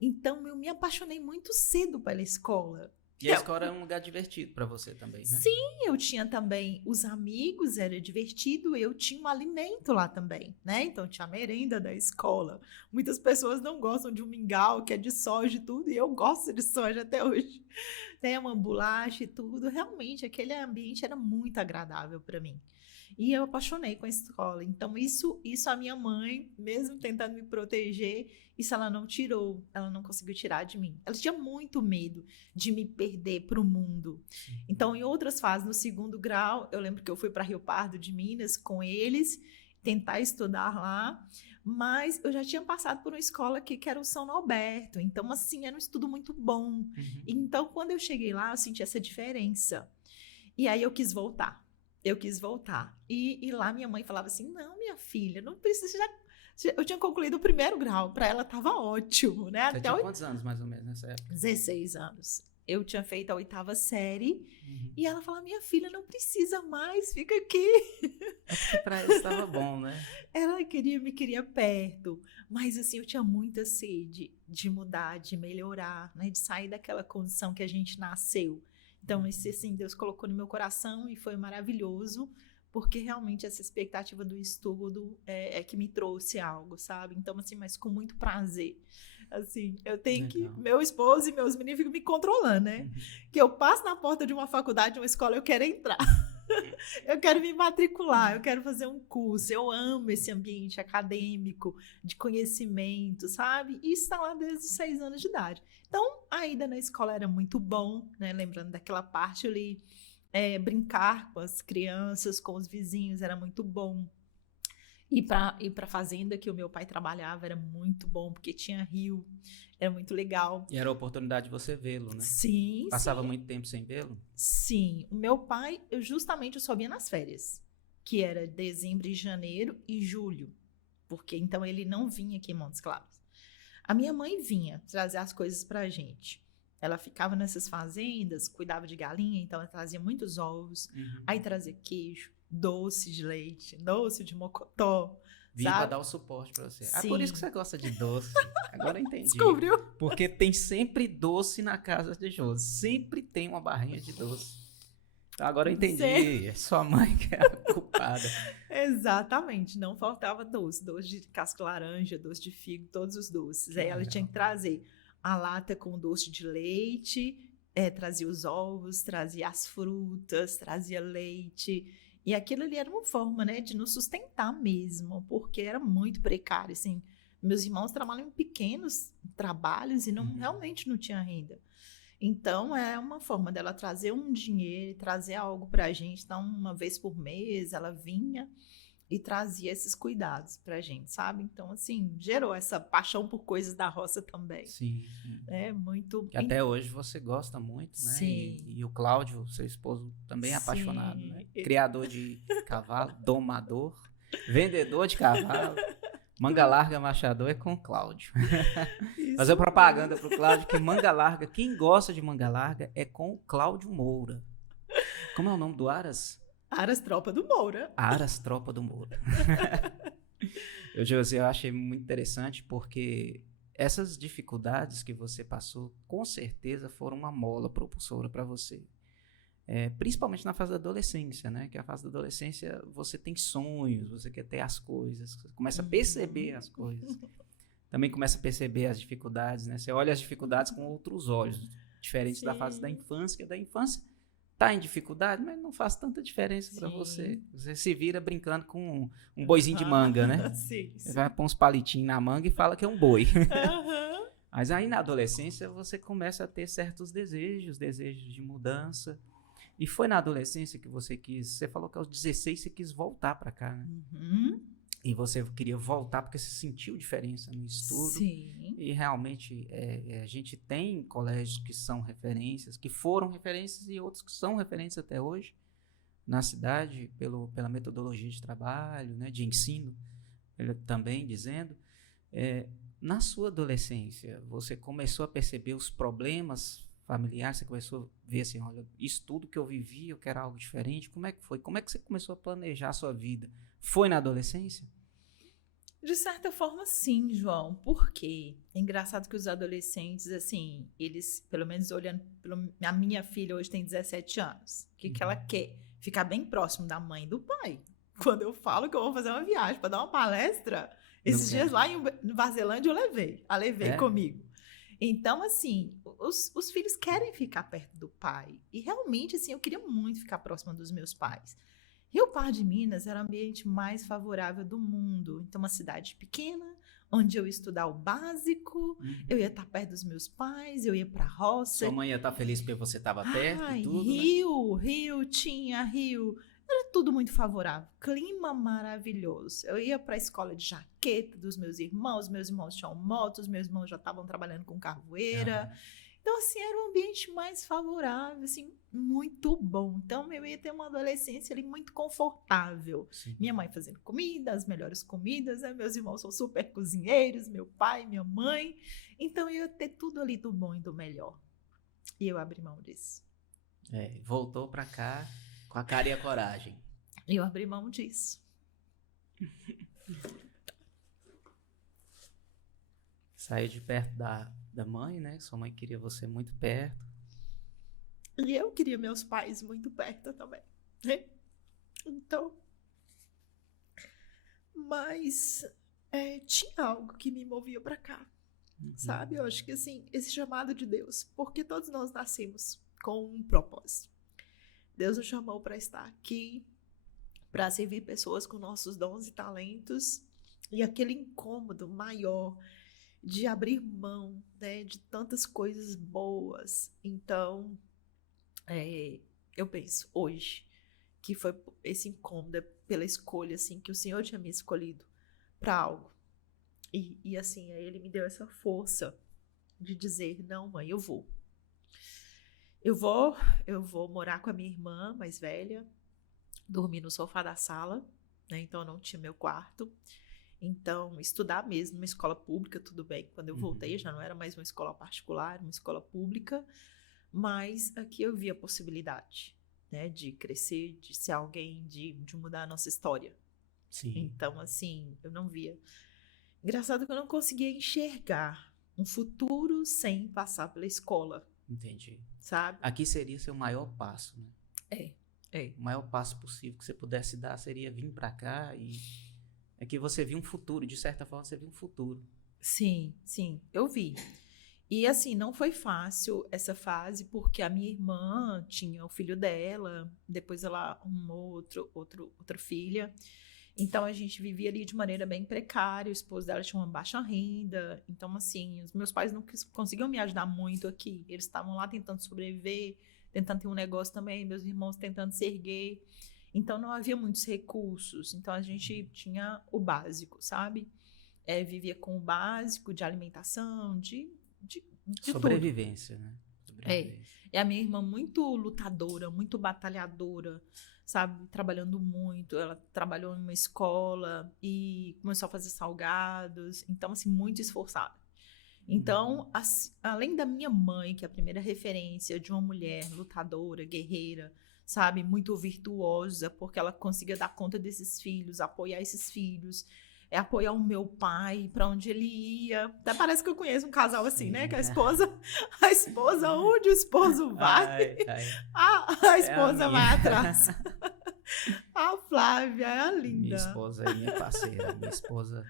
Então, eu me apaixonei muito cedo pela escola. E a escola é um lugar divertido para você também, né? Sim, eu tinha também os amigos, era divertido, eu tinha um alimento lá também, né? Então, tinha a merenda da escola. Muitas pessoas não gostam de um mingau, que é de soja e tudo, e eu gosto de soja até hoje. Tem uma bolacha e tudo. Realmente, aquele ambiente era muito agradável para mim. E eu apaixonei com a escola. Então, isso a minha mãe, mesmo tentando me proteger, isso ela não tirou, ela não conseguiu tirar de mim. Ela tinha muito medo de me perder para o mundo. Então, em outras fases, no 2º grau, eu lembro que eu fui para Rio Pardo de Minas com eles, tentar estudar lá, mas eu já tinha passado por uma escola aqui que era o São Norberto. Então, assim, era um estudo muito bom. Então, quando eu cheguei lá, eu senti essa diferença. E aí eu quis voltar. E lá minha mãe falava assim: não, minha filha, não precisa. Eu tinha concluído o 1º grau, para ela estava ótimo, né? Você tinha quantos anos mais ou menos nessa época? 16 anos. Eu tinha feito a 8ª série e ela falava: minha filha, não precisa mais, fica aqui. É porque para ela estava bom, né? Ela me queria perto, mas assim, eu tinha muita sede de mudar, de melhorar, né? De sair daquela condição que a gente nasceu. Então, esse, assim, Deus colocou no meu coração e foi maravilhoso, porque realmente essa expectativa do estudo é que me trouxe algo, sabe? Então, assim, mas com muito prazer. Assim, eu tenho que... Meu esposo e meus meninos ficam me controlando, né? Que eu passo na porta de uma faculdade, de uma escola, eu quero entrar. Eu quero me matricular, eu quero fazer um curso. Eu amo esse ambiente acadêmico, de conhecimento, sabe? E está lá desde os 6 anos de idade. Então, a ida na escola era muito bom, né? Lembrando daquela parte ali, brincar com as crianças, com os vizinhos, era muito bom. Ir para fazenda que o meu pai trabalhava era muito bom, porque tinha rio, era muito legal. E era a oportunidade de você vê-lo, né? Sim, Passava muito tempo sem vê-lo? Sim. O meu pai, eu só via nas férias, que era dezembro, janeiro e julho, porque então ele não vinha aqui em Montes Claros. A minha mãe vinha trazer as coisas pra gente. Ela ficava nessas fazendas, cuidava de galinha, então ela trazia muitos ovos, aí trazia queijo, doce de leite, doce de mocotó. Vim pra dar o suporte pra você. Sim. Por isso que você gosta de doce. Agora eu entendi. Descobriu? Porque tem sempre doce na casa de Josi. Sempre tem uma barrinha de doce. Então agora eu entendi. É sua mãe que é a culpada. Exatamente. Não faltava doce. Doce de casca laranja, doce de figo, todos os doces. Aí ela tinha que trazer a lata com doce de leite, trazia os ovos, trazia as frutas, trazia leite. E aquilo ali era uma forma, né, de nos sustentar mesmo, porque era muito precário, assim. Meus irmãos trabalham em pequenos trabalhos e realmente não tinha renda. Então, é uma forma dela trazer um dinheiro, trazer algo pra gente. Então, uma vez por mês, ela vinha e trazia esses cuidados pra gente, sabe? Então, assim, gerou essa paixão por coisas da roça também. Sim. É muito... Que até hoje você gosta muito, né? Sim. E o Cláudio, seu esposo, também é apaixonado, né? Criador de cavalo, domador, vendedor de cavalo. Manga larga machador é com o Cláudio. Fazer propaganda pro Cláudio que manga larga, quem gosta de manga larga é com o Cláudio Moura. Como é o nome do Aras? Aras Tropa do Moura. Aras Tropa do Moura. Eu achei muito interessante porque essas dificuldades que você passou, com certeza foram uma mola propulsora para você. Principalmente na fase da adolescência, né? Que a fase da adolescência você tem sonhos, você quer ter as coisas, você começa a perceber as coisas. Também começa a perceber as dificuldades, né? Você olha as dificuldades com outros olhos, diferentes da fase da infância, que da infância tá em dificuldade, mas não faz tanta diferença para Sim. você. Você se vira brincando com um boizinho de manga, né? Sim, Você sim. vai pôr uns palitinhos na manga e fala que é um boi. Aham. Mas aí na adolescência você começa a ter certos desejos de mudança. E foi na adolescência que você falou que aos 16 você quis voltar para cá, né? Uhum. E você queria voltar porque você sentiu diferença no estudo. Sim. E realmente a gente tem colégios que são referências, que foram referências e outros que são referências até hoje na cidade pela metodologia de trabalho, né, de ensino, ele também dizendo. Na sua adolescência, você começou a perceber os problemas familiares, você começou a ver assim, olha, isso tudo que eu vivi, eu quero algo diferente. Como é que foi? Como é que você começou a planejar a sua vida? Foi na adolescência? De certa forma, sim, João. Por quê? É engraçado que os adolescentes, assim, eles, pelo menos olhando, a minha filha hoje tem 17 anos. O que ela quer? Ficar bem próximo da mãe e do pai. Quando eu falo que eu vou fazer uma viagem para dar uma palestra, esses dias lá em Vazelândia eu levei comigo. Então, assim, os filhos querem ficar perto do pai. E realmente, assim, eu queria muito ficar próxima dos meus pais. Rio Pardo de Minas era o ambiente mais favorável do mundo. Então, uma cidade pequena, onde eu ia estudar o básico, eu ia estar perto dos meus pais, eu ia para a roça. Sua mãe ia estar feliz porque você estava perto e tudo, Rio. Era tudo muito favorável. Clima maravilhoso. Eu ia para a escola de jaqueta dos meus irmãos tinham motos, meus irmãos já estavam trabalhando com carvoeira. Então, assim, era um ambiente mais favorável, assim, muito bom. Então, eu ia ter uma adolescência ali muito confortável. Sim. Minha mãe fazendo comida, as melhores comidas, né? Meus irmãos são super cozinheiros, meu pai, minha mãe. Então, eu ia ter tudo ali do bom e do melhor. E eu abri mão disso. Voltou pra cá com a cara e a coragem. Eu abri mão disso. Saiu de perto da mãe, né? Sua mãe queria você muito perto. E eu queria meus pais muito perto também, né? Então, mas tinha algo que me movia pra cá, sabe? Eu acho que, assim, esse chamado de Deus, porque todos nós nascemos com um propósito. Deus nos chamou para estar aqui, para servir pessoas com nossos dons e talentos, e aquele incômodo maior de abrir mão, né, de tantas coisas boas. Então, eu penso hoje que foi esse incômodo pela escolha, assim, que o Senhor tinha me escolhido para algo. E assim, aí Ele me deu essa força de dizer, não, mãe, eu vou. Eu vou morar com a minha irmã mais velha, dormir no sofá da sala, né, então eu não tinha meu quarto. Então, estudar mesmo numa escola pública, tudo bem. Quando eu voltei, já não era mais uma escola particular, uma escola pública. Mas aqui eu vi a possibilidade, né, de crescer, de ser alguém, de mudar a nossa história. Sim. Então, assim, eu não via. Engraçado que eu não conseguia enxergar um futuro sem passar pela escola. Entendi. Sabe? Aqui seria seu maior passo, né? O maior passo possível que você pudesse dar seria vir pra cá e... É que você viu um futuro, de certa forma você viu um futuro. Sim, eu vi. E assim, não foi fácil essa fase, porque a minha irmã tinha o filho dela, depois ela arrumou outra filha. Então a gente vivia ali de maneira bem precária, o esposo dela tinha uma baixa renda. Então, assim, os meus pais não conseguiam me ajudar muito aqui. Eles estavam lá tentando sobreviver, tentando ter um negócio também, meus irmãos tentando se erguer. Então, não havia muitos recursos. Então, a gente tinha o básico, sabe? Vivia com o básico de alimentação, de sobrevivência, tudo. Né? Sobrevivência. E a minha irmã muito lutadora, muito batalhadora, sabe? Trabalhando muito. Ela trabalhou em uma escola e começou a fazer salgados. Então, assim, muito esforçada. Então, além da minha mãe, que é a primeira referência de uma mulher lutadora, guerreira, sabe, muito virtuosa, porque ela conseguia dar conta desses filhos, apoiar esses filhos, apoiar o meu pai para onde ele ia. Até parece que eu conheço um casal assim, sim, né? Que a esposa, onde o esposo vai, a esposa vai atrás. A Flávia é a linda. Minha esposa é minha parceira. Minha esposa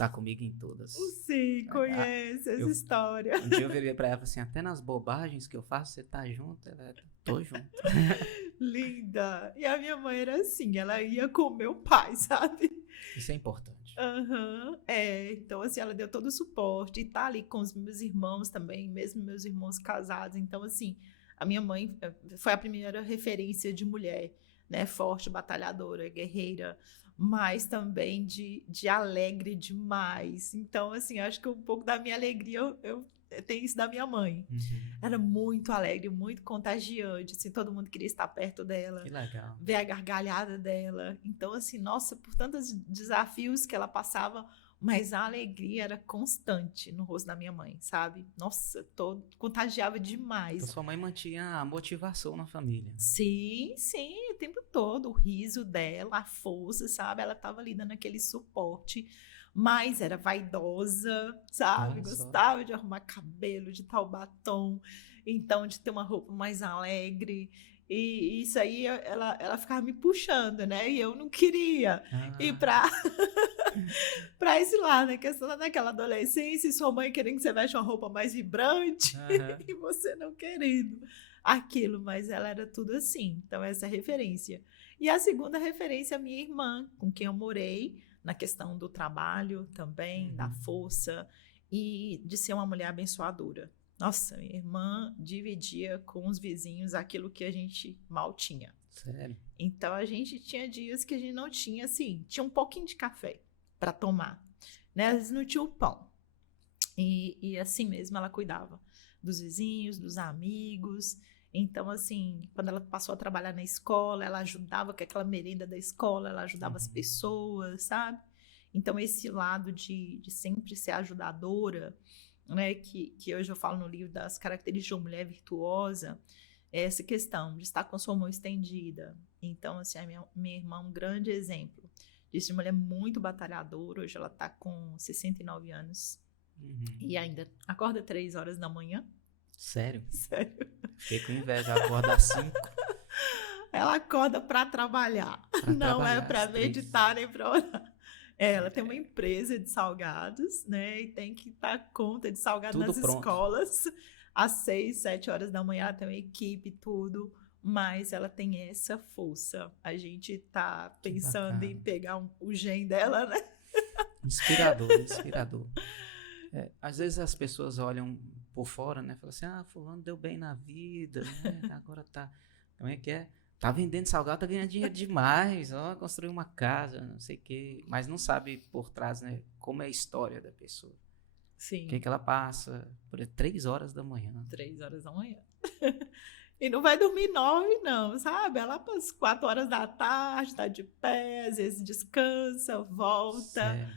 Tá comigo em todas. Sim, conhece essa história. Um dia eu virei pra ela assim, até nas bobagens que eu faço, você tá junto? Ela, tô junto. Linda. E a minha mãe era assim, ela ia com meu pai, sabe? Isso é importante. Então assim, ela deu todo o suporte e tá ali com os meus irmãos também, mesmo meus irmãos casados. Então assim, a minha mãe foi a primeira referência de mulher, né? Forte, batalhadora, guerreira, mas também de alegre demais. Então assim, acho que um pouco da minha alegria eu tenho isso da minha mãe. Era muito alegre, muito contagiante, assim, todo mundo queria estar perto dela. Que legal. Ver a gargalhada dela. Então, assim, nossa, por tantos desafios que ela passava, mas a alegria era constante no rosto da minha mãe, sabe? Nossa, contagiava demais. Então, sua mãe mantinha a motivação na família, né? Sim, o tempo todo. O riso dela, a força, sabe? Ela estava ali dando aquele suporte. Mas era vaidosa, sabe? Gostava de arrumar cabelo, de tal batom. Então, de ter uma roupa mais alegre. E isso aí, ela ficava me puxando, né? E eu não queria ir para esse lado, né? Questão daquela adolescência, e sua mãe querendo que você veste uma roupa mais vibrante e você não querendo aquilo. Mas ela era tudo assim. Então, essa é a referência. E a segunda referência, a minha irmã, com quem eu morei, na questão do trabalho também, da força e de ser uma mulher abençoadora. Nossa, minha irmã dividia com os vizinhos aquilo que a gente mal tinha. Sério? Então, a gente tinha dias que a gente não tinha, assim, tinha um pouquinho de café para tomar, né? Às vezes não tinha o pão. E assim mesmo ela cuidava dos vizinhos, dos amigos. Então, assim, quando ela passou a trabalhar na escola, ela ajudava com aquela merenda da escola, ela ajudava as pessoas, sabe? Então, esse lado de sempre ser ajudadora, né, que hoje eu falo no livro das características de uma mulher virtuosa, é essa questão de estar com a sua mão estendida. Então, assim, a minha irmã é um grande exemplo disso, de mulher muito batalhadora. Hoje ela está com 69 anos e ainda acorda 3 horas da manhã. Sério? Sério. Fiquei com inveja, acorda às 5. Ela acorda para trabalhar, não é para meditar nem para orar. Ela tem uma empresa de salgados, né? E tem que dar conta de salgado tudo nas pronto. Escolas. Às 6, 7 horas da manhã, ela tem uma equipe, tudo. Mas ela tem essa força. A gente tá pensando em pegar o gen dela, né? Inspirador. Às vezes as pessoas olham por fora, né? Falam assim, fulano deu bem na vida, né? Agora tá... Como é que é? Tá vendendo salgado, tá ganhando dinheiro demais, construiu uma casa, não sei o quê. Mas não sabe por trás, né? Como é a história da pessoa. Sim. O que ela passa por 3 horas da manhã. 3 horas da manhã. E não vai dormir 9, não, sabe? Ela para as 4 horas da tarde, tá de pé, às vezes descansa, volta.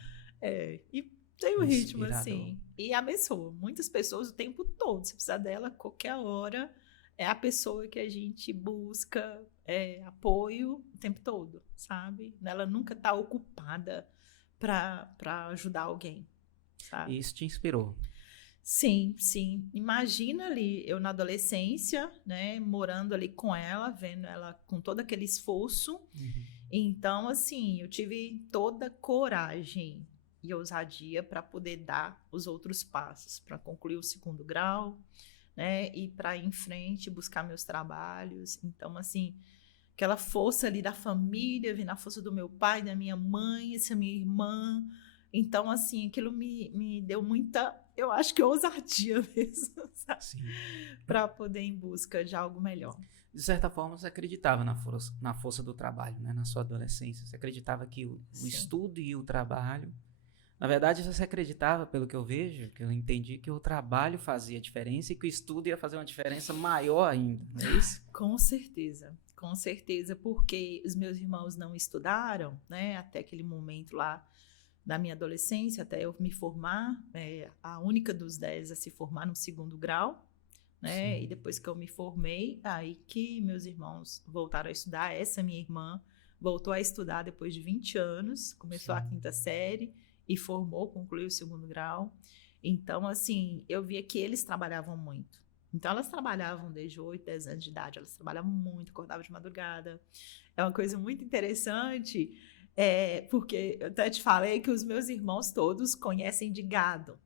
E tem um ritmo assim. E abençoa muitas pessoas o tempo todo. Se precisar dela, qualquer hora, é a pessoa que a gente busca apoio o tempo todo, sabe? Ela nunca tá ocupada para ajudar alguém, sabe? E isso te inspirou? Sim. Imagina ali, eu na adolescência, né, morando ali com ela, vendo ela com todo aquele esforço. Então, assim, eu tive toda coragem e ousadia para poder dar os outros passos, para concluir o 2º grau, né, e para ir em frente, buscar meus trabalhos. Então, assim, aquela força ali da família, vendo a força do meu pai, da minha mãe, essa minha irmã. Então, assim, aquilo me deu muita, eu acho que ousadia mesmo, sabe? Para poder ir em busca de algo melhor. De certa forma, você acreditava na força do trabalho, né? Na sua adolescência. Você acreditava que o estudo e o trabalho... Na verdade, você acreditava, pelo que eu vejo, que eu entendi que o trabalho fazia diferença e que o estudo ia fazer uma diferença maior ainda, não é isso? Com certeza, porque os meus irmãos não estudaram, né, até aquele momento lá da minha adolescência, até eu me formar, a única dos 10 a se formar no 2º grau, né, e depois que eu me formei, aí que meus irmãos voltaram a estudar. Essa minha irmã voltou a estudar depois de 20 anos, começou a 5ª série, e formou, concluiu o 2º grau. Então, assim, eu via que eles trabalhavam muito. Então, elas trabalhavam desde 8, 10 anos de idade, elas trabalhavam muito, acordavam de madrugada. É uma coisa muito interessante, Porque eu até te falei que os meus irmãos todos conhecem de gado,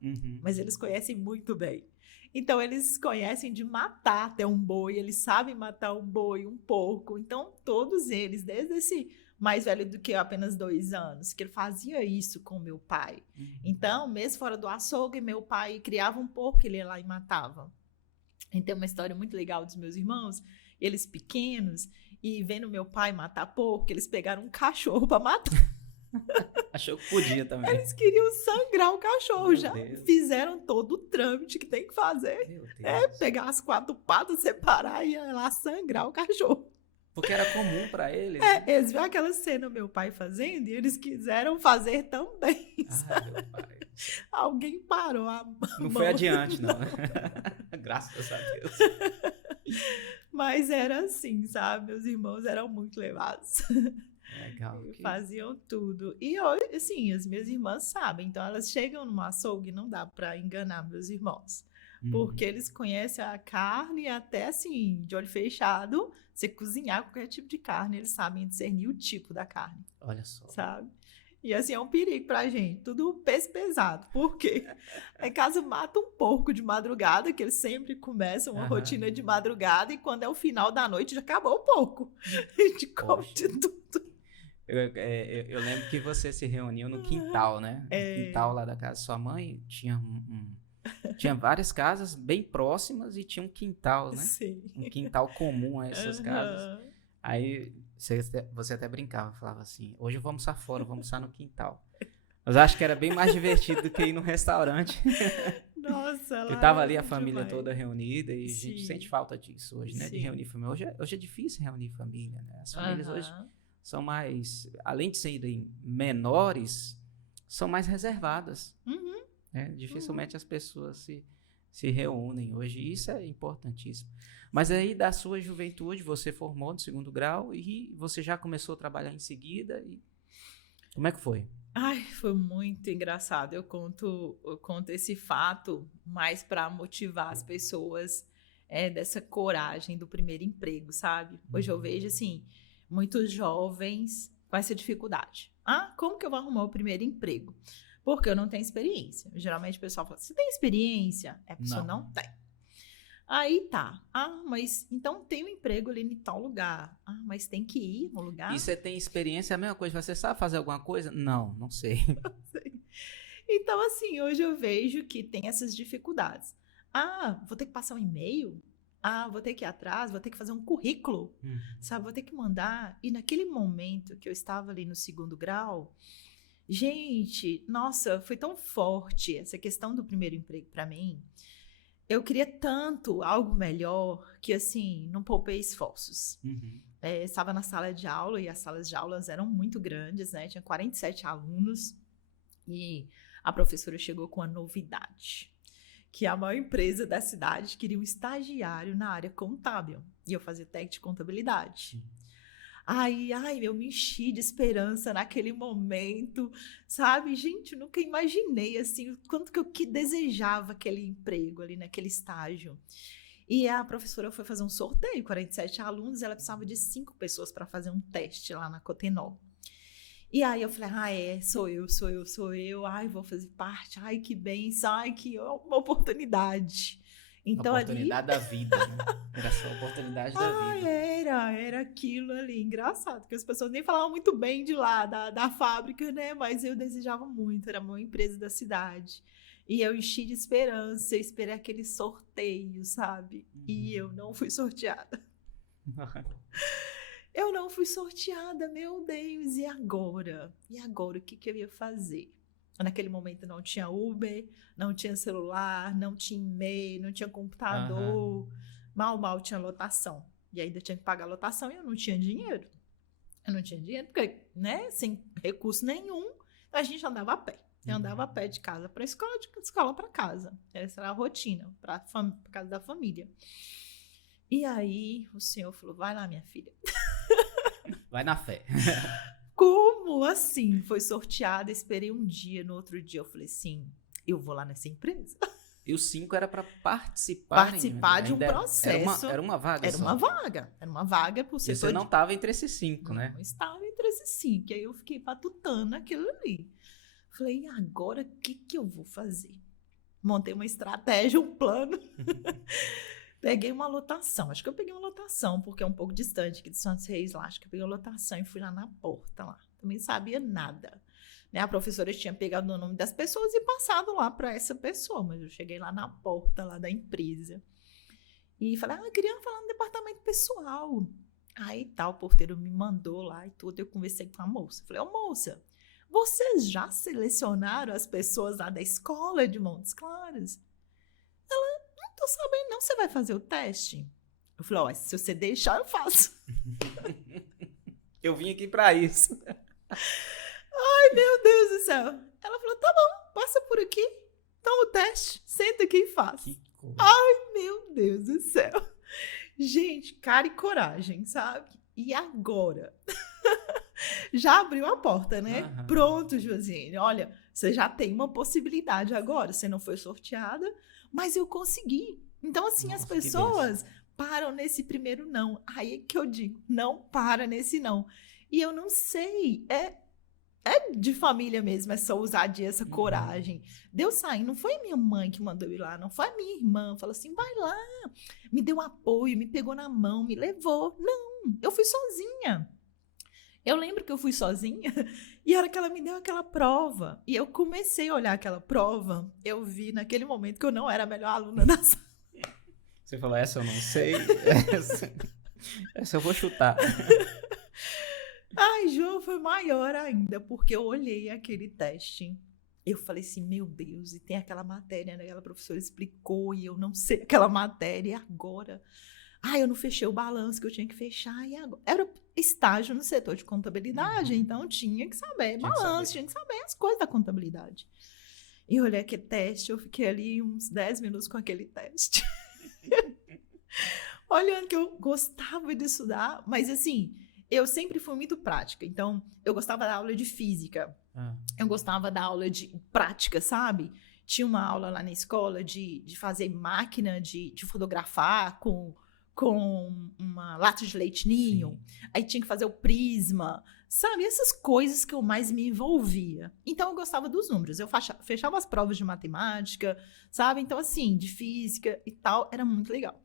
mas eles conhecem muito bem. Então, eles conhecem de matar até um boi, eles sabem matar um boi, um porco. Então, todos eles, desde esse mais velho do que eu, apenas 2 anos, que ele fazia isso com meu pai. Então, mesmo fora do açougue, meu pai criava um porco, ele ia lá e matava. E tem uma história muito legal dos meus irmãos, eles pequenos, e vendo meu pai matar porco, eles pegaram um cachorro para matar. Achou que podia também. Eles queriam sangrar o cachorro, Meu já Deus. fizeram todo o trâmite que tem que fazer. Meu Deus. Pegar as 4 patas, separar e ir lá sangrar o cachorro. Porque era comum pra eles. Eles viram aquela cena meu pai fazendo e eles quiseram fazer também. Ai, meu pai. Alguém parou a Não mão. foi adiante, não. Graças a Deus. Mas era assim, sabe? Meus irmãos eram muito levados. Legal. Faziam tudo. E hoje, assim, as minhas irmãs sabem. Então, elas chegam no açougue e não dá para enganar meus irmãos. Porque eles conhecem a carne até, assim, de olho fechado. Você cozinhar qualquer tipo de carne, eles sabem discernir o tipo da carne. Olha só. Sabe? E, assim, é um perigo pra gente. Tudo peso pesado. Por quê? Em casa mata um porco de madrugada, que eles sempre começam uma rotina de madrugada. E quando é o final da noite, já acabou o porco. A gente come de tudo. Eu lembro que você se reuniu no quintal, né? No quintal lá da casa da sua mãe. Tinha várias casas bem próximas e tinha um quintal, né? Sim. Um quintal comum a essas casas. Aí você até brincava, falava assim, hoje eu vou almoçar fora, vou almoçar no quintal. Mas acho que era bem mais divertido do que ir no restaurante. Nossa, lá Eu tava ali a demais. família toda reunida e a gente Sim. sente falta disso hoje, né? De Sim. reunir família. Hoje é difícil reunir família, né? As famílias hoje são mais, além de serem menores, são mais reservadas. Né? Dificilmente as pessoas se reúnem hoje. Isso é importantíssimo. Mas aí, da sua juventude, você formou no 2º grau e você já começou a trabalhar em seguida. E como é que foi? Ai, foi muito engraçado. Eu conto esse fato mais para motivar as pessoas dessa coragem do primeiro emprego, sabe? Hoje eu vejo, assim, muitos jovens com essa dificuldade. Como que eu vou arrumar o primeiro emprego? Porque eu não tenho experiência. Geralmente o pessoal fala, você tem experiência? A pessoa não tem. Aí tá. Mas então tem um emprego ali em tal lugar. Mas tem que ir no lugar? E você tem experiência, é a mesma coisa? Você sabe fazer alguma coisa? Não sei. Então, assim, hoje eu vejo que tem essas dificuldades. Vou ter que passar um e-mail? Vou ter que ir atrás, vou ter que fazer um currículo, sabe? Vou ter que mandar. E naquele momento que eu estava ali no 2º grau, gente, nossa, foi tão forte essa questão do primeiro emprego para mim. Eu queria tanto algo melhor que, assim, não poupei esforços. Estava na sala de aula e as salas de aulas eram muito grandes, né? Tinha 47 alunos e a professora chegou com a novidade, que a maior empresa da cidade queria um estagiário na área contábil e eu fazia técnico de contabilidade. Ai, eu me enchi de esperança naquele momento, sabe? Gente, eu nunca imaginei, assim, o quanto que eu desejava aquele emprego ali naquele estágio. E a professora foi fazer um sorteio, 47 alunos, ela precisava de 5 pessoas para fazer um teste lá na Cotenol. E aí eu falei, sou eu, vou fazer parte, que bênção, que uma oportunidade. Então, a oportunidade da vida, né? Era só a oportunidade da vida. Era aquilo ali, engraçado, porque as pessoas nem falavam muito bem de lá, da fábrica, né? Mas eu desejava muito, era uma empresa da cidade. E eu enchi de esperança, eu esperei aquele sorteio, sabe? E eu não fui sorteada. Eu não fui sorteada, meu Deus, e agora? O que eu ia fazer? Naquele momento não tinha Uber, não tinha celular, não tinha e-mail, não tinha computador, mal tinha lotação. E ainda tinha que pagar a lotação e eu não tinha dinheiro. Porque, né, sem recurso nenhum, a gente andava a pé. Eu andava a pé de casa para a escola, de escola para casa. Essa era a rotina, para casa da família. E aí o senhor falou, vai lá, minha filha. Vai na fé. Como assim? Foi sorteada, esperei um dia, no outro dia eu falei, sim, eu vou lá nessa empresa. E os 5 era para participar de um processo. Era uma vaga Era só. uma vaga. Era uma vaga por setor. E você não estava entre esses 5, né? Não estava entre coisa assim, que aí eu fiquei patutando aquilo ali. Falei, e agora o que eu vou fazer? Montei uma estratégia, um plano. Peguei uma lotação, acho que eu peguei uma lotação, porque é um pouco distante aqui de Santos Reis lá, acho que eu peguei uma lotação e fui lá na porta lá. Também sabia nada. Né? A professora tinha pegado o nome das pessoas e passado lá para essa pessoa, mas eu cheguei lá na porta lá da empresa. E falei, eu queria falar no departamento pessoal. Aí tal, o porteiro me mandou lá e tudo, eu conversei com a moça. Falei, moça, vocês já selecionaram as pessoas lá da escola de Montes Claros? Ela, não tô sabendo não, você vai fazer o teste? Eu falei, se você deixar, eu faço. Eu vim aqui para isso. Ai, meu Deus do céu. Ela falou, tá bom, passa por aqui, toma o teste, senta aqui e faz. Ai, meu Deus do céu. Gente, cara e coragem, sabe? E agora? Já abriu a porta, né? Uhum. Pronto, Josiane. Olha, você já tem uma possibilidade agora. Você não foi sorteada, mas eu consegui. Então, assim, as pessoas param nesse primeiro não. Aí é que eu digo, não para nesse não. E eu não sei, é de família mesmo, essa ousadia, essa coragem. Deu sair, não foi minha mãe que mandou ir lá, não foi a minha irmã. Falou assim, vai lá. Me deu apoio, me pegou na mão, me levou. Não, eu fui sozinha. Eu lembro que eu fui sozinha e a hora que ela me deu aquela prova e eu comecei a olhar aquela prova, eu vi naquele momento que eu não era a melhor aluna da sala. Você falou, essa eu não sei, essa eu vou chutar. Ai, João, foi maior ainda, porque eu olhei aquele teste. Eu falei assim, meu Deus, e tem aquela matéria, né? Aquela professora explicou e eu não sei aquela matéria, e agora? Eu não fechei o balanço que eu tinha que fechar, e agora? Era estágio no setor de contabilidade, então tinha que saber balanço, tinha que saber as coisas da contabilidade. E eu olhei aquele teste, eu fiquei ali uns 10 minutos com aquele teste. Olhando que eu gostava de estudar, mas assim, eu sempre fui muito prática, então eu gostava da aula de física, eu gostava da aula de prática, sabe? Tinha uma aula lá na escola de fazer máquina de fotografar com uma lata de leite ninho. Sim. Aí tinha que fazer o prisma, sabe? Essas coisas que eu mais me envolvia. Então, eu gostava dos números. Eu fechava as provas de matemática, sabe? Então, assim, de física e tal, era muito legal.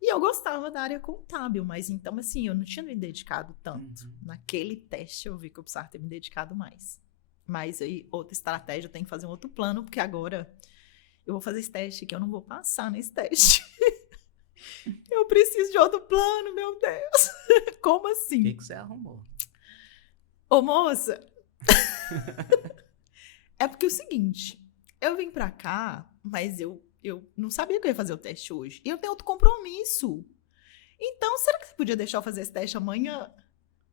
E eu gostava da área contábil, mas então, assim, eu não tinha me dedicado tanto. Naquele teste, eu vi que eu precisava ter me dedicado mais. Mas aí, outra estratégia, eu tenho que fazer um outro plano, porque agora eu vou fazer esse teste aqui, eu não vou passar nesse teste. Eu preciso de outro plano, meu Deus. Como assim? O que você arrumou? Ô, moça. É porque é o seguinte, eu vim pra cá, mas eu não sabia que eu ia fazer o teste hoje. E eu tenho outro compromisso. Então, será que você podia deixar eu fazer esse teste amanhã?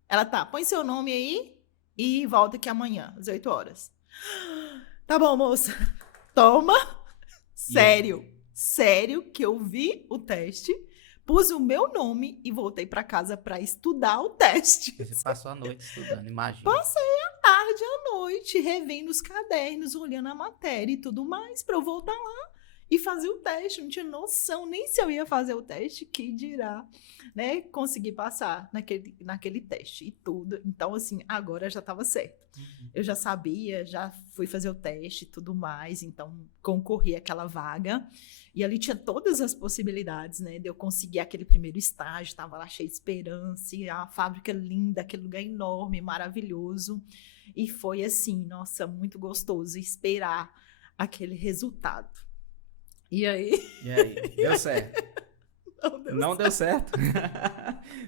Ela, põe seu nome aí e volta aqui amanhã, às 8 horas. Tá bom, moça. Toma. Sério. Sério que eu vi o teste, pus o meu nome e voltei para casa para estudar o teste. Você passou a noite estudando, imagina. Passei a tarde, a noite, revendo os cadernos, olhando a matéria e tudo mais, para eu voltar lá e fazer o teste. Não tinha noção nem se eu ia fazer o teste, que dirá, né? Consegui passar naquele teste e tudo. Então, assim, agora já estava certo. Eu já sabia, já fui fazer o teste e tudo mais, então concorri àquela vaga. E ali tinha todas as possibilidades, né? De eu conseguir aquele primeiro estágio, estava lá cheia de esperança, e a fábrica linda, aquele lugar enorme, maravilhoso. E foi assim, nossa, muito gostoso esperar aquele resultado. E aí? Deu certo? Não deu certo?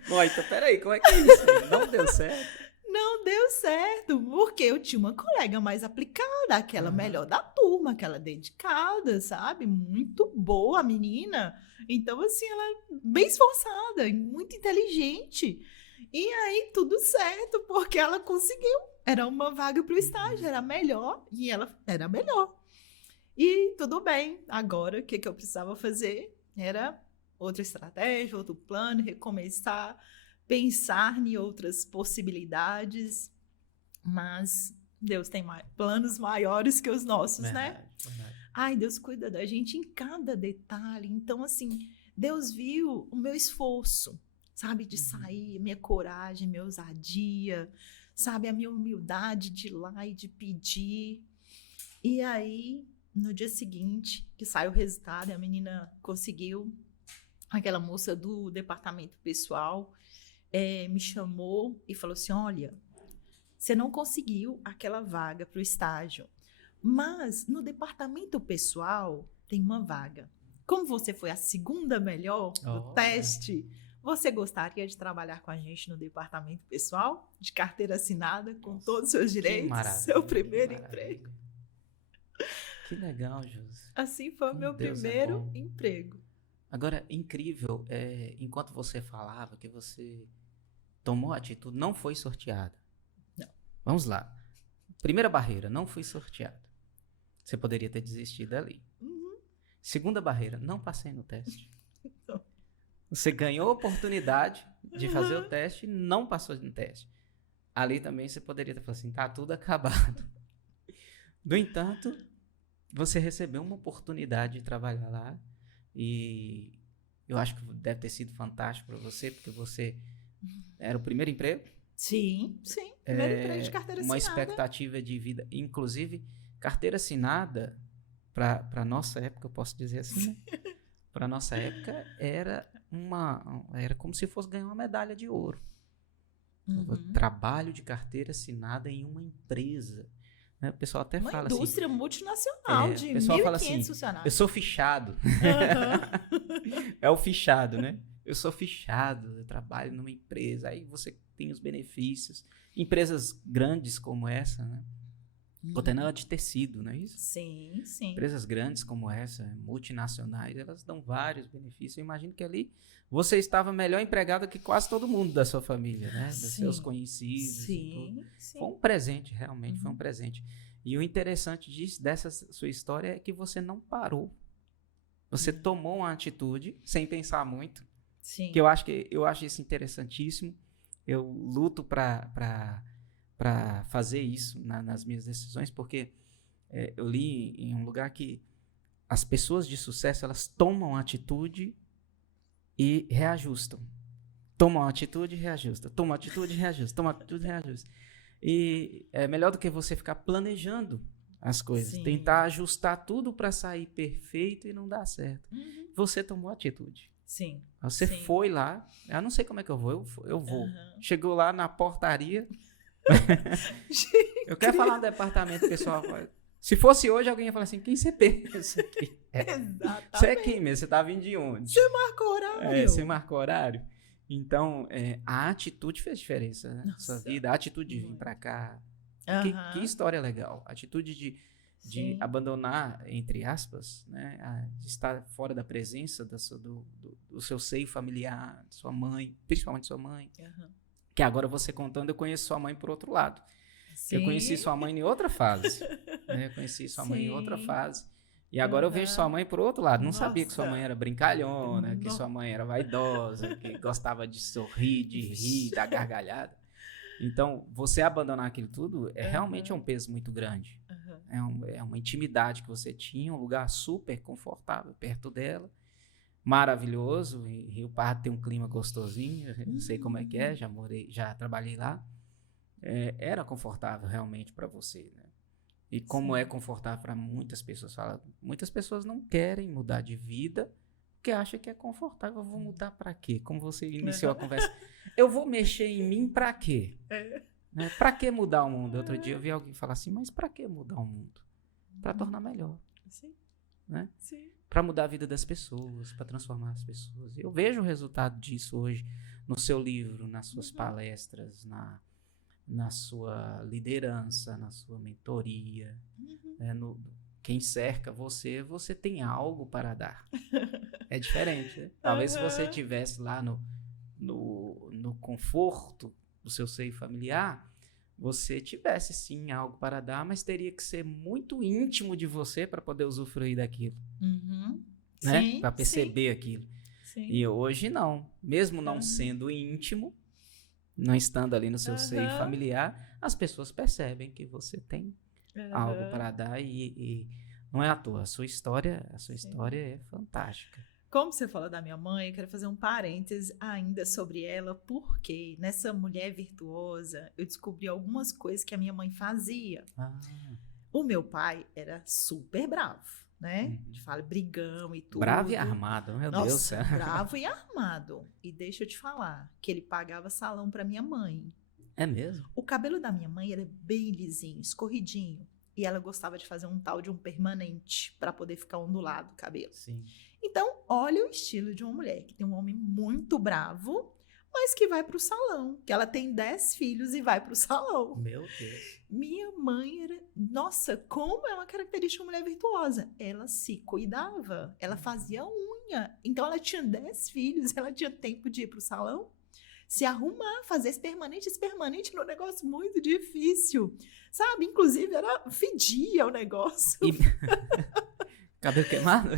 Bom, então peraí, como é que é isso? Não deu certo? Não deu certo, porque eu tinha uma colega mais aplicada, aquela melhor da turma, aquela dedicada, sabe? Muito boa a menina. Então, assim, ela é bem esforçada, muito inteligente. E aí, tudo certo, porque ela conseguiu. Era uma vaga para o estágio, era melhor, e ela era melhor. E tudo bem. Agora, o que eu precisava fazer era outra estratégia, outro plano, recomeçar, pensar em outras possibilidades, mas Deus tem planos maiores que os nossos, verdade, né? Verdade. Ai, Deus cuida da gente em cada detalhe. Então, assim, Deus viu o meu esforço, sabe? De sair, minha coragem, minha ousadia, sabe, a minha humildade de ir lá e de pedir. E aí, no dia seguinte, que sai o resultado, a menina conseguiu, aquela moça do departamento pessoal, me chamou e falou assim, olha, você não conseguiu aquela vaga para o estágio, mas no departamento pessoal tem uma vaga. Como você foi a segunda melhor do teste, você gostaria de trabalhar com a gente no departamento pessoal, de carteira assinada, com todos os seus direitos, seu primeiro emprego? Que legal, Josi. Assim foi o meu primeiro emprego. Agora, incrível, enquanto você falava que você tomou a atitude, não foi sorteada. Não. Vamos lá. Primeira barreira, não fui sorteada. Você poderia ter desistido ali. Segunda barreira, não passei no teste. Você ganhou a oportunidade de fazer o teste e não passou no teste. Ali também você poderia ter falado assim, tá tudo acabado. No entanto, você recebeu uma oportunidade de trabalhar lá e eu acho que deve ter sido fantástico para você, porque você era o primeiro emprego. Sim, sim. Primeiro emprego de carteira assinada. Uma expectativa de vida. Inclusive, carteira assinada, para nossa época, eu posso dizer assim, né? Para nossa época, era como se fosse ganhar uma medalha de ouro. Trabalho de carteira assinada em uma empresa. Né? O pessoal até fala assim... Uma indústria multinacional de 1.500 funcionários. Eu sou fichado. É o fichado, né? Eu sou fichado, eu trabalho numa empresa. Aí você tem os benefícios. Empresas grandes como essa, né? Cotonela de tecido, não é isso? Sim, sim. Empresas grandes como essa, multinacionais, elas dão vários benefícios. Eu imagino que ali você estava melhor empregado que quase todo mundo da sua família, né? Dos seus conhecidos. Sim, sim. Foi um presente, realmente foi um presente. E o interessante dessa sua história é que você não parou. Você tomou uma atitude sem pensar muito. Sim. Que eu acho isso interessantíssimo. Eu luto para fazer isso nas minhas decisões, porque eu li em um lugar que as pessoas de sucesso, elas tomam atitude e reajustam. Tomam atitude e reajustam. Tomam atitude e reajustam. Tomam atitude e reajustam. E é melhor do que você ficar planejando as coisas. Sim. Tentar ajustar tudo para sair perfeito e não dar certo. Você tomou atitude. Sim. Você foi lá. Eu não sei como é que eu vou. Eu vou. Chegou lá na portaria... Eu quero falar no departamento pessoal. Se fosse hoje, alguém ia falar assim: quem você pensa aqui? Exatamente. Você é quem mesmo? Você tá vindo de onde? Você marcou horário. Você marcou horário. Então, a atitude fez diferença na sua vida. A atitude de vir pra cá. Que história legal. A atitude de abandonar, entre aspas, né, de estar fora da presença do seu seio familiar, de sua mãe, principalmente sua mãe. Que agora você contando, eu conheço sua mãe por outro lado. Sim. Eu conheci sua mãe em outra fase. Né? Eu conheci sua mãe em outra fase. E agora eu vejo sua mãe por outro lado. Não sabia que sua mãe era brincalhona, que sua mãe era vaidosa, que gostava de sorrir, de rir, da gargalhada. Então, você abandonar aquilo tudo realmente um peso muito grande. É uma intimidade que você tinha, um lugar super confortável perto dela. Maravilhoso, e Rio Pardo tem um clima gostosinho, eu sei como é que é, já trabalhei lá. Era confortável realmente para você, né? E como é confortável para muitas pessoas, muitas pessoas não querem mudar de vida porque acham que é confortável. Eu vou mudar para quê? Como você iniciou a conversa, eu vou mexer em mim para quê? Né? Para que mudar o mundo? Outro dia eu vi alguém falar assim, mas para que mudar o mundo? Para tornar melhor. Sim. Né? Sim. Para mudar a vida das pessoas, para transformar as pessoas. Eu vejo o resultado disso hoje no seu livro, nas suas palestras, na sua liderança, na sua mentoria. Quem cerca você tem algo para dar. É diferente, né? Talvez se você estivesse lá no conforto do seu seio familiar, você tivesse sim algo para dar, mas teria que ser muito íntimo de você para poder usufruir daquilo. Né? Para perceber aquilo. Sim. E hoje não. Mesmo não sendo íntimo, não estando ali no seu seio familiar, as pessoas percebem que você tem algo para dar e não é à toa. A sua história é fantástica. Como você falou da minha mãe, eu quero fazer um parêntese ainda sobre ela, porque nessa mulher virtuosa eu descobri algumas coisas que a minha mãe fazia. O meu pai era super bravo, né? A gente fala brigão e tudo. Bravo e armado, meu Deus. Nossa, bravo e armado. E deixa eu te falar, que ele pagava salão pra minha mãe. É mesmo? O cabelo da minha mãe era bem lisinho, escorridinho. E ela gostava de fazer um tal de um permanente para poder ficar ondulado o cabelo. Sim. Então, olha o estilo de uma mulher que tem um homem muito bravo, mas que vai para o salão. Que ela tem 10 filhos e vai para o salão. Meu Deus. Minha mãe era... Nossa, como é uma característica de uma mulher virtuosa. Ela se cuidava, ela fazia unha. Então, ela tinha 10 filhos, ela tinha tempo de ir para o salão, se arrumar, fazer esse permanente era um negócio muito difícil, sabe? Inclusive, fedia o negócio. Cabelo queimado?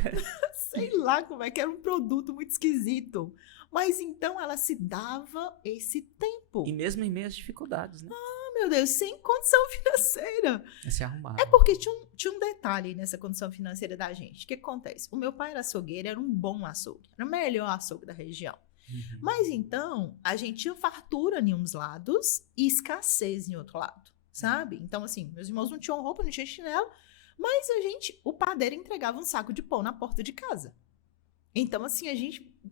Sei lá como é que era um produto muito esquisito. Mas então ela se dava esse tempo. E mesmo em meio às dificuldades, né? Ah, meu Deus, sem condição financeira. Se arrumava. É porque tinha um detalhe nessa condição financeira da gente. O que acontece? O meu pai era açougueiro, era um bom açougue. Era o melhor açougue da região. Uhum. Mas então, a gente tinha fartura em uns lados e escassez em outro lado, sabe? Então, assim, meus irmãos não tinham roupa, não tinham chinelo, mas o padeiro entregava um saco de pão na porta de casa. Então, assim,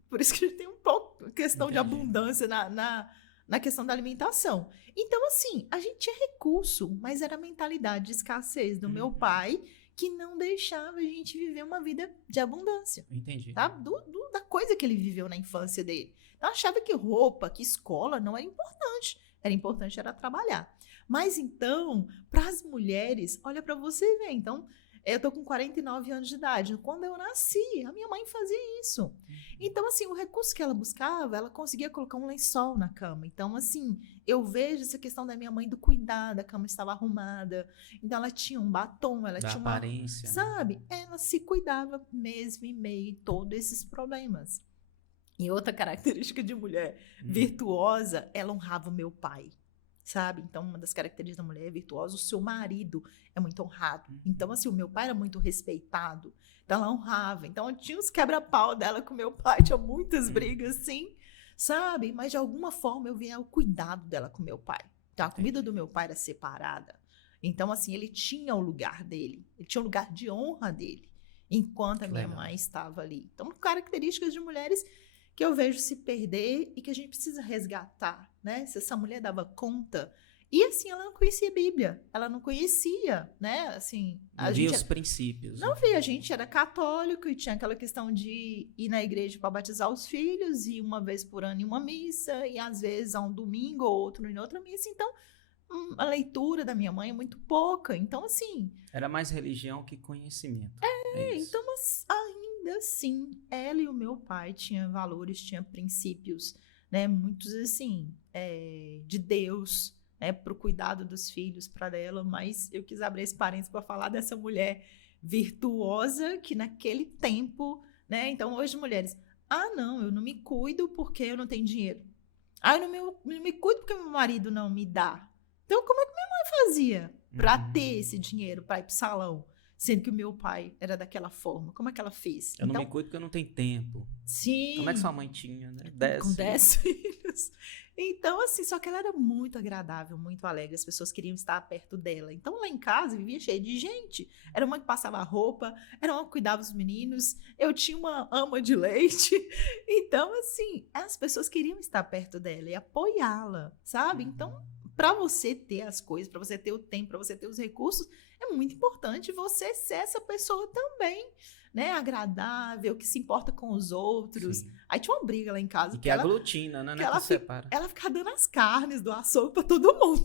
por isso que a gente tem um pouco questão de abundância na questão da alimentação. Então, assim, a gente tinha recurso, mas era a mentalidade de escassez do meu pai que não deixava a gente viver uma vida de abundância. Entendi. Tá? Da coisa que ele viveu na infância dele. Então, achava que roupa, que escola não era importante. Era importante era trabalhar. Mas então, para as mulheres, olha para você ver. Então, eu tô com 49 anos de idade. Quando eu nasci, a minha mãe fazia isso. Então, assim, o recurso que ela buscava, ela conseguia colocar um lençol na cama. Então, assim, eu vejo essa questão da minha mãe do cuidado, a cama estava arrumada. Então, ela tinha um batom, ela tinha uma aparência. Sabe? Ela se cuidava mesmo em meio a todos esses problemas. E outra característica de mulher virtuosa, ela honrava o meu pai. Sabe? Então, uma das características da mulher virtuosa, o seu marido é muito honrado. Então, assim, o meu pai era muito respeitado. Então, ela honrava. Então, tinha os quebra-pau dela com o meu pai, tinha muitas brigas, sim, sabe? Mas, de alguma forma, eu via o cuidado dela com o meu pai. Então, a comida do meu pai era separada. Então, assim, ele tinha o lugar dele. Ele tinha o lugar de honra dele, enquanto a minha mãe estava ali. Então, características de mulheres que eu vejo se perder e que a gente precisa resgatar, né? Se essa mulher dava conta. E assim, ela não conhecia a Bíblia, ela não conhecia, né? Assim, não via os princípios. Não via, a gente era católico e tinha aquela questão de ir na igreja para batizar os filhos, e uma vez por ano em uma missa, e às vezes a um domingo ou outro em outra missa. Então, a leitura da minha mãe é muito pouca. Então, assim... Era mais religião que conhecimento. Então, ainda assim, ela e o meu pai tinham valores, tinham princípios, né? Muitos, assim, de Deus, né? Para o cuidado dos filhos, para ela. Mas eu quis abrir esse parênteses para falar dessa mulher virtuosa que naquele tempo, né? Então, hoje, mulheres... não, eu não me cuido porque eu não tenho dinheiro. Eu não me cuido porque meu marido não me dá. Então, como é que minha mãe fazia para ter esse dinheiro para ir para o salão? Sendo que o meu pai era daquela forma. Como é que ela fez? Eu não me cuido porque eu não tenho tempo. Sim. Como é que sua mãe tinha, né? Com 10 filhos. Então, assim, só que ela era muito agradável, muito alegre. As pessoas queriam estar perto dela. Então, lá em casa, vivia cheio de gente. Era uma que passava roupa, era uma que cuidava dos meninos. Eu tinha uma ama de leite. Então, assim, as pessoas queriam estar perto dela e apoiá-la, sabe? Então, para você ter as coisas, para você ter o tempo, para você ter os recursos, é muito importante você ser essa pessoa também, né? Agradável, que se importa com os outros. Sim. Aí tinha uma briga lá em casa. E que aglutina, né? Ela ficava dando as carnes do açougue para todo mundo.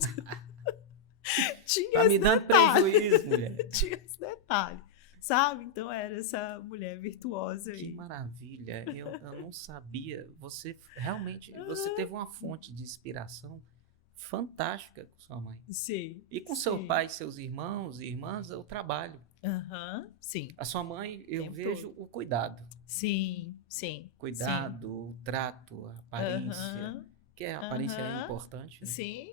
Tinha tá me dando prejuízo, mulher. Tinha esse detalhe, sabe? Então era essa mulher virtuosa aí. Que maravilha. Eu não sabia. Você realmente, você teve uma fonte de inspiração fantástica com sua mãe. Sim. E com seu pai, seus irmãos e irmãs, o trabalho. Sim. A sua mãe, eu vejo o cuidado. Sim. Cuidado, o trato, a aparência. Que a aparência é importante. Né?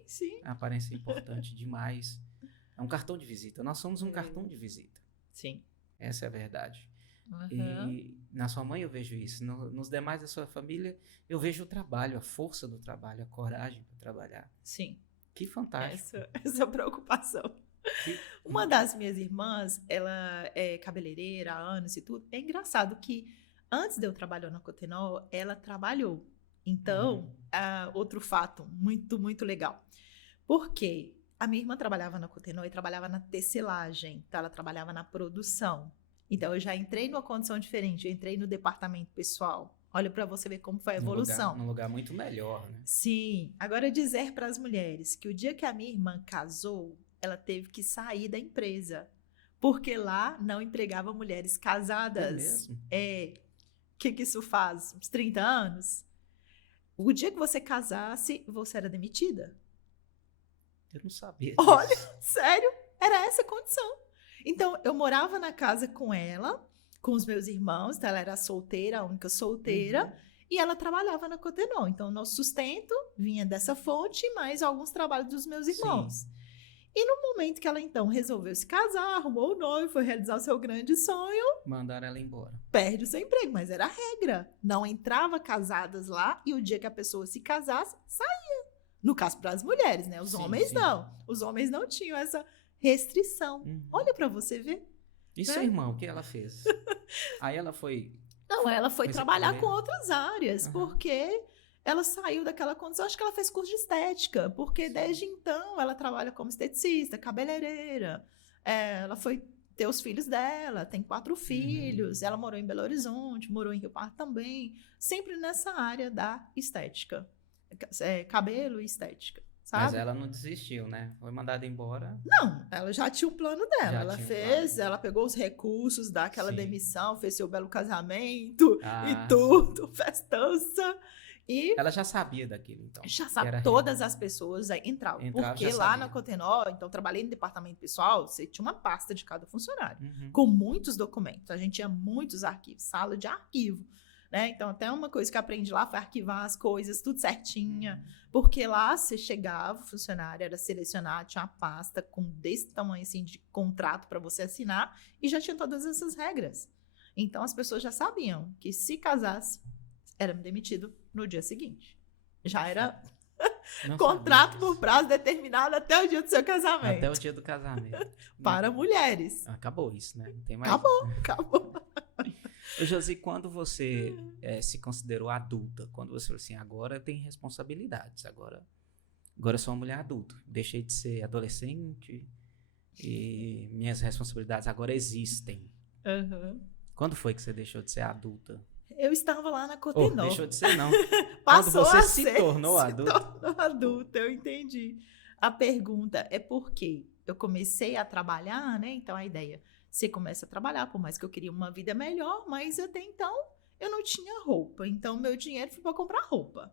Sim. A aparência é importante demais. É um cartão de visita. Nós somos um cartão de visita. Sim. Essa é a verdade. E na sua mãe eu vejo isso. Nos demais da sua família, eu vejo o trabalho, a força do trabalho, a coragem para trabalhar. Sim. Que fantástico. Essa preocupação. Uma das minhas irmãs, ela é cabeleireira há anos e tudo. É engraçado que antes de eu trabalhar na Cotenol, ela trabalhou. Então, outro fato muito, muito legal. Porque a minha irmã trabalhava na Cotenol e trabalhava na tecelagem. Então, ela trabalhava na produção. Então, eu já entrei numa condição diferente. Eu entrei no departamento pessoal. Olha para você ver como foi a evolução. Num lugar muito melhor, né? Sim. Agora, dizer para as mulheres que o dia que a minha irmã casou, ela teve que sair da empresa. Porque lá não empregava mulheres casadas. É mesmo? O que isso faz? Uns 30 anos? O dia que você casasse, você era demitida. Eu não sabia. Olha, sério, era essa a condição. Então, eu morava na casa com ela, com os meus irmãos, então ela era solteira, a única solteira, e ela trabalhava na Cotenol. Então, o nosso sustento vinha dessa fonte, mais alguns trabalhos dos meus irmãos. Sim. E no momento que ela, então, resolveu se casar, arrumou o noivo, foi realizar o seu grande sonho... Mandaram ela embora. Perde o seu emprego, mas era a regra. Não entrava casadas lá e o dia que a pessoa se casasse, saía. No caso, para as mulheres, né? Os homens não. Os homens não tinham essa restrição. Olha para você ver. E seu irmão, o que ela fez? Aí ela foi... Não, ela foi trabalhar com outras áreas, porque... Ela saiu daquela condição, acho que ela fez curso de estética, porque desde então ela trabalha como esteticista, cabeleireira. Ela foi ter os filhos dela, tem 4 filhos, ela morou em Belo Horizonte, morou em Rio Pardo também, sempre nessa área da estética, cabelo e estética, sabe? Mas ela não desistiu, né? Foi mandada embora. Não, ela já tinha o plano dela, ela fez, ela pegou os recursos daquela demissão, fez seu belo casamento e tudo, festança. E ela já sabia daquilo, então. Já sabe, todas as pessoas entravam. Porque lá na Cotenol, então, trabalhei no departamento pessoal, você tinha uma pasta de cada funcionário, com muitos documentos. A gente tinha muitos arquivos, sala de arquivo, né? Então, até uma coisa que eu aprendi lá foi arquivar as coisas, tudo certinha. Porque lá, você chegava, o funcionário era selecionado, tinha uma pasta com desse tamanho, assim, de contrato para você assinar, e já tinha todas essas regras. Então, as pessoas já sabiam que se casasse, era demitido no dia seguinte. Já era contrato por prazo determinado até o dia do seu casamento. Até o dia do casamento. Para mulheres. Acabou isso, né? Não tem mais. Acabou. Josi, quando você se considerou adulta, quando você falou assim, agora eu tenho responsabilidades, agora eu sou uma mulher adulta, deixei de ser adolescente e minhas responsabilidades agora existem. Quando foi que você deixou de ser adulta? Eu estava lá na Cotenol. Deixou de ser, não. Passou quando você a se ser, tornou adulta. Se tornou adulta, eu entendi. A pergunta é porque eu comecei a trabalhar, né? Então, a ideia, você começa a trabalhar, por mais que eu queria uma vida melhor, mas até então eu não tinha roupa. Então, meu dinheiro foi para comprar roupa.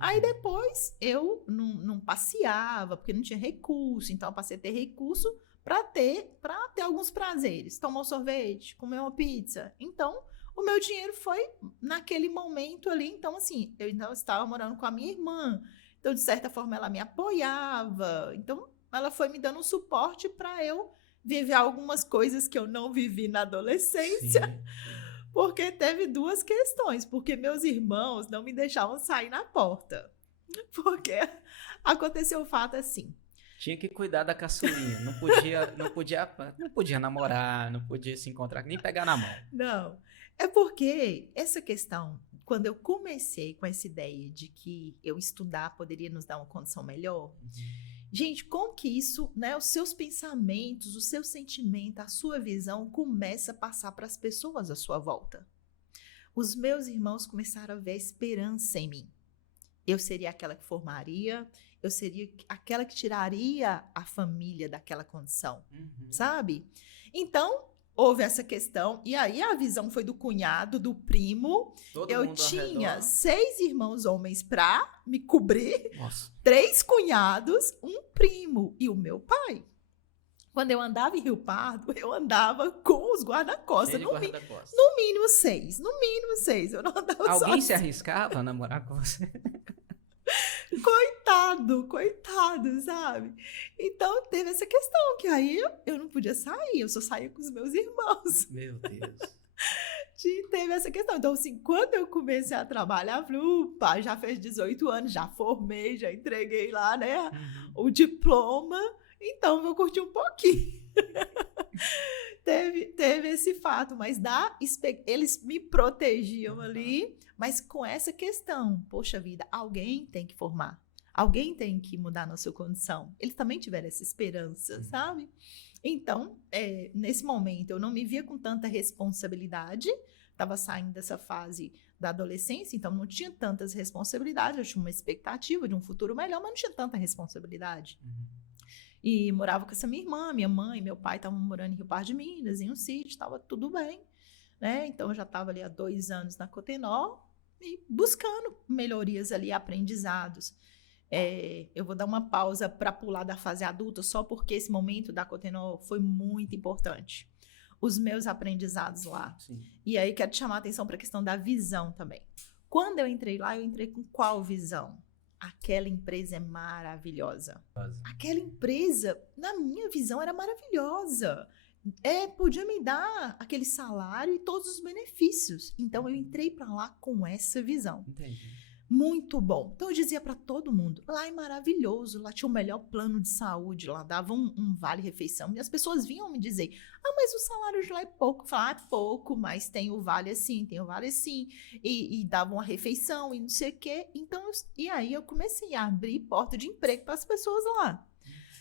Aí, depois, eu não passeava, porque não tinha recurso. Então, eu passei a ter recurso para ter alguns prazeres. Tomar um sorvete, comer uma pizza. Então... O meu dinheiro foi naquele momento ali. Então, assim, eu ainda estava morando com a minha irmã. Então, de certa forma, ela me apoiava. Então, ela foi me dando um suporte para eu viver algumas coisas que eu não vivi na adolescência. Sim. Porque teve 2 questões. Porque meus irmãos não me deixavam sair na porta. Porque aconteceu o fato assim. Tinha que cuidar da caçulinha. Não podia namorar, não podia se encontrar, nem pegar na mão. Não. É porque essa questão, quando eu comecei com essa ideia de que eu estudar poderia nos dar uma condição melhor, gente, como que isso, né, os seus pensamentos, o seu sentimento, a sua visão começa a passar para as pessoas à sua volta. Os meus irmãos começaram a ver a esperança em mim. Eu seria aquela que formaria, eu seria aquela que tiraria a família daquela condição, sabe? Então... Houve essa questão, e aí a visão foi do cunhado, do primo. Eu tinha 6 irmãos homens para me cobrir, 3 cunhados, um primo e o meu pai. Quando eu andava em Rio Pardo, eu andava com os guarda-costas. No mínimo 6. No mínimo 6. Eu não andava sozinha. Alguém se arriscava a namorar com você? Coitado, sabe? Então, teve essa questão, que aí eu não podia sair, eu só saía com os meus irmãos. Meu Deus. teve essa questão. Então, assim, quando eu comecei a trabalhar, eu falei, opa, já fez 18 anos, já formei, já entreguei lá, né, o diploma, então vou curtir um pouquinho. Teve esse fato, mas eles me protegiam ali, mas com essa questão, poxa vida, alguém tem que formar, alguém tem que mudar a nossa condição. Eles também tiveram essa esperança, sabe? Então, nesse momento, eu não me via com tanta responsabilidade, estava saindo dessa fase da adolescência, então não tinha tantas responsabilidades, eu tinha uma expectativa de um futuro melhor, mas não tinha tanta responsabilidade. E morava com essa minha irmã, minha mãe, meu pai estavam morando em Rio Pardo de Minas, em um sítio, estava tudo bem, né? Então, eu já estava ali há 2 anos na Cotenó e buscando melhorias ali, aprendizados. Eu vou dar uma pausa para pular da fase adulta, só porque esse momento da Cotenó foi muito importante. Os meus aprendizados lá. Sim. E aí, quero te chamar a atenção para a questão da visão também. Quando eu entrei lá, eu entrei com qual visão? Aquela empresa é maravilhosa. Aquela empresa, na minha visão, era maravilhosa. Podia me dar aquele salário e todos os benefícios. Então, eu entrei para lá com essa visão. Entendi. Muito bom. Então, eu dizia para todo mundo, lá é maravilhoso, lá tinha o melhor plano de saúde, lá dava um vale-refeição. E as pessoas vinham me dizer, mas o salário de lá é pouco. Eu falava, é pouco, mas tem o vale assim, tem o vale assim. E davam uma refeição e não sei o quê. Então, e aí eu comecei a abrir porta de emprego para as pessoas lá.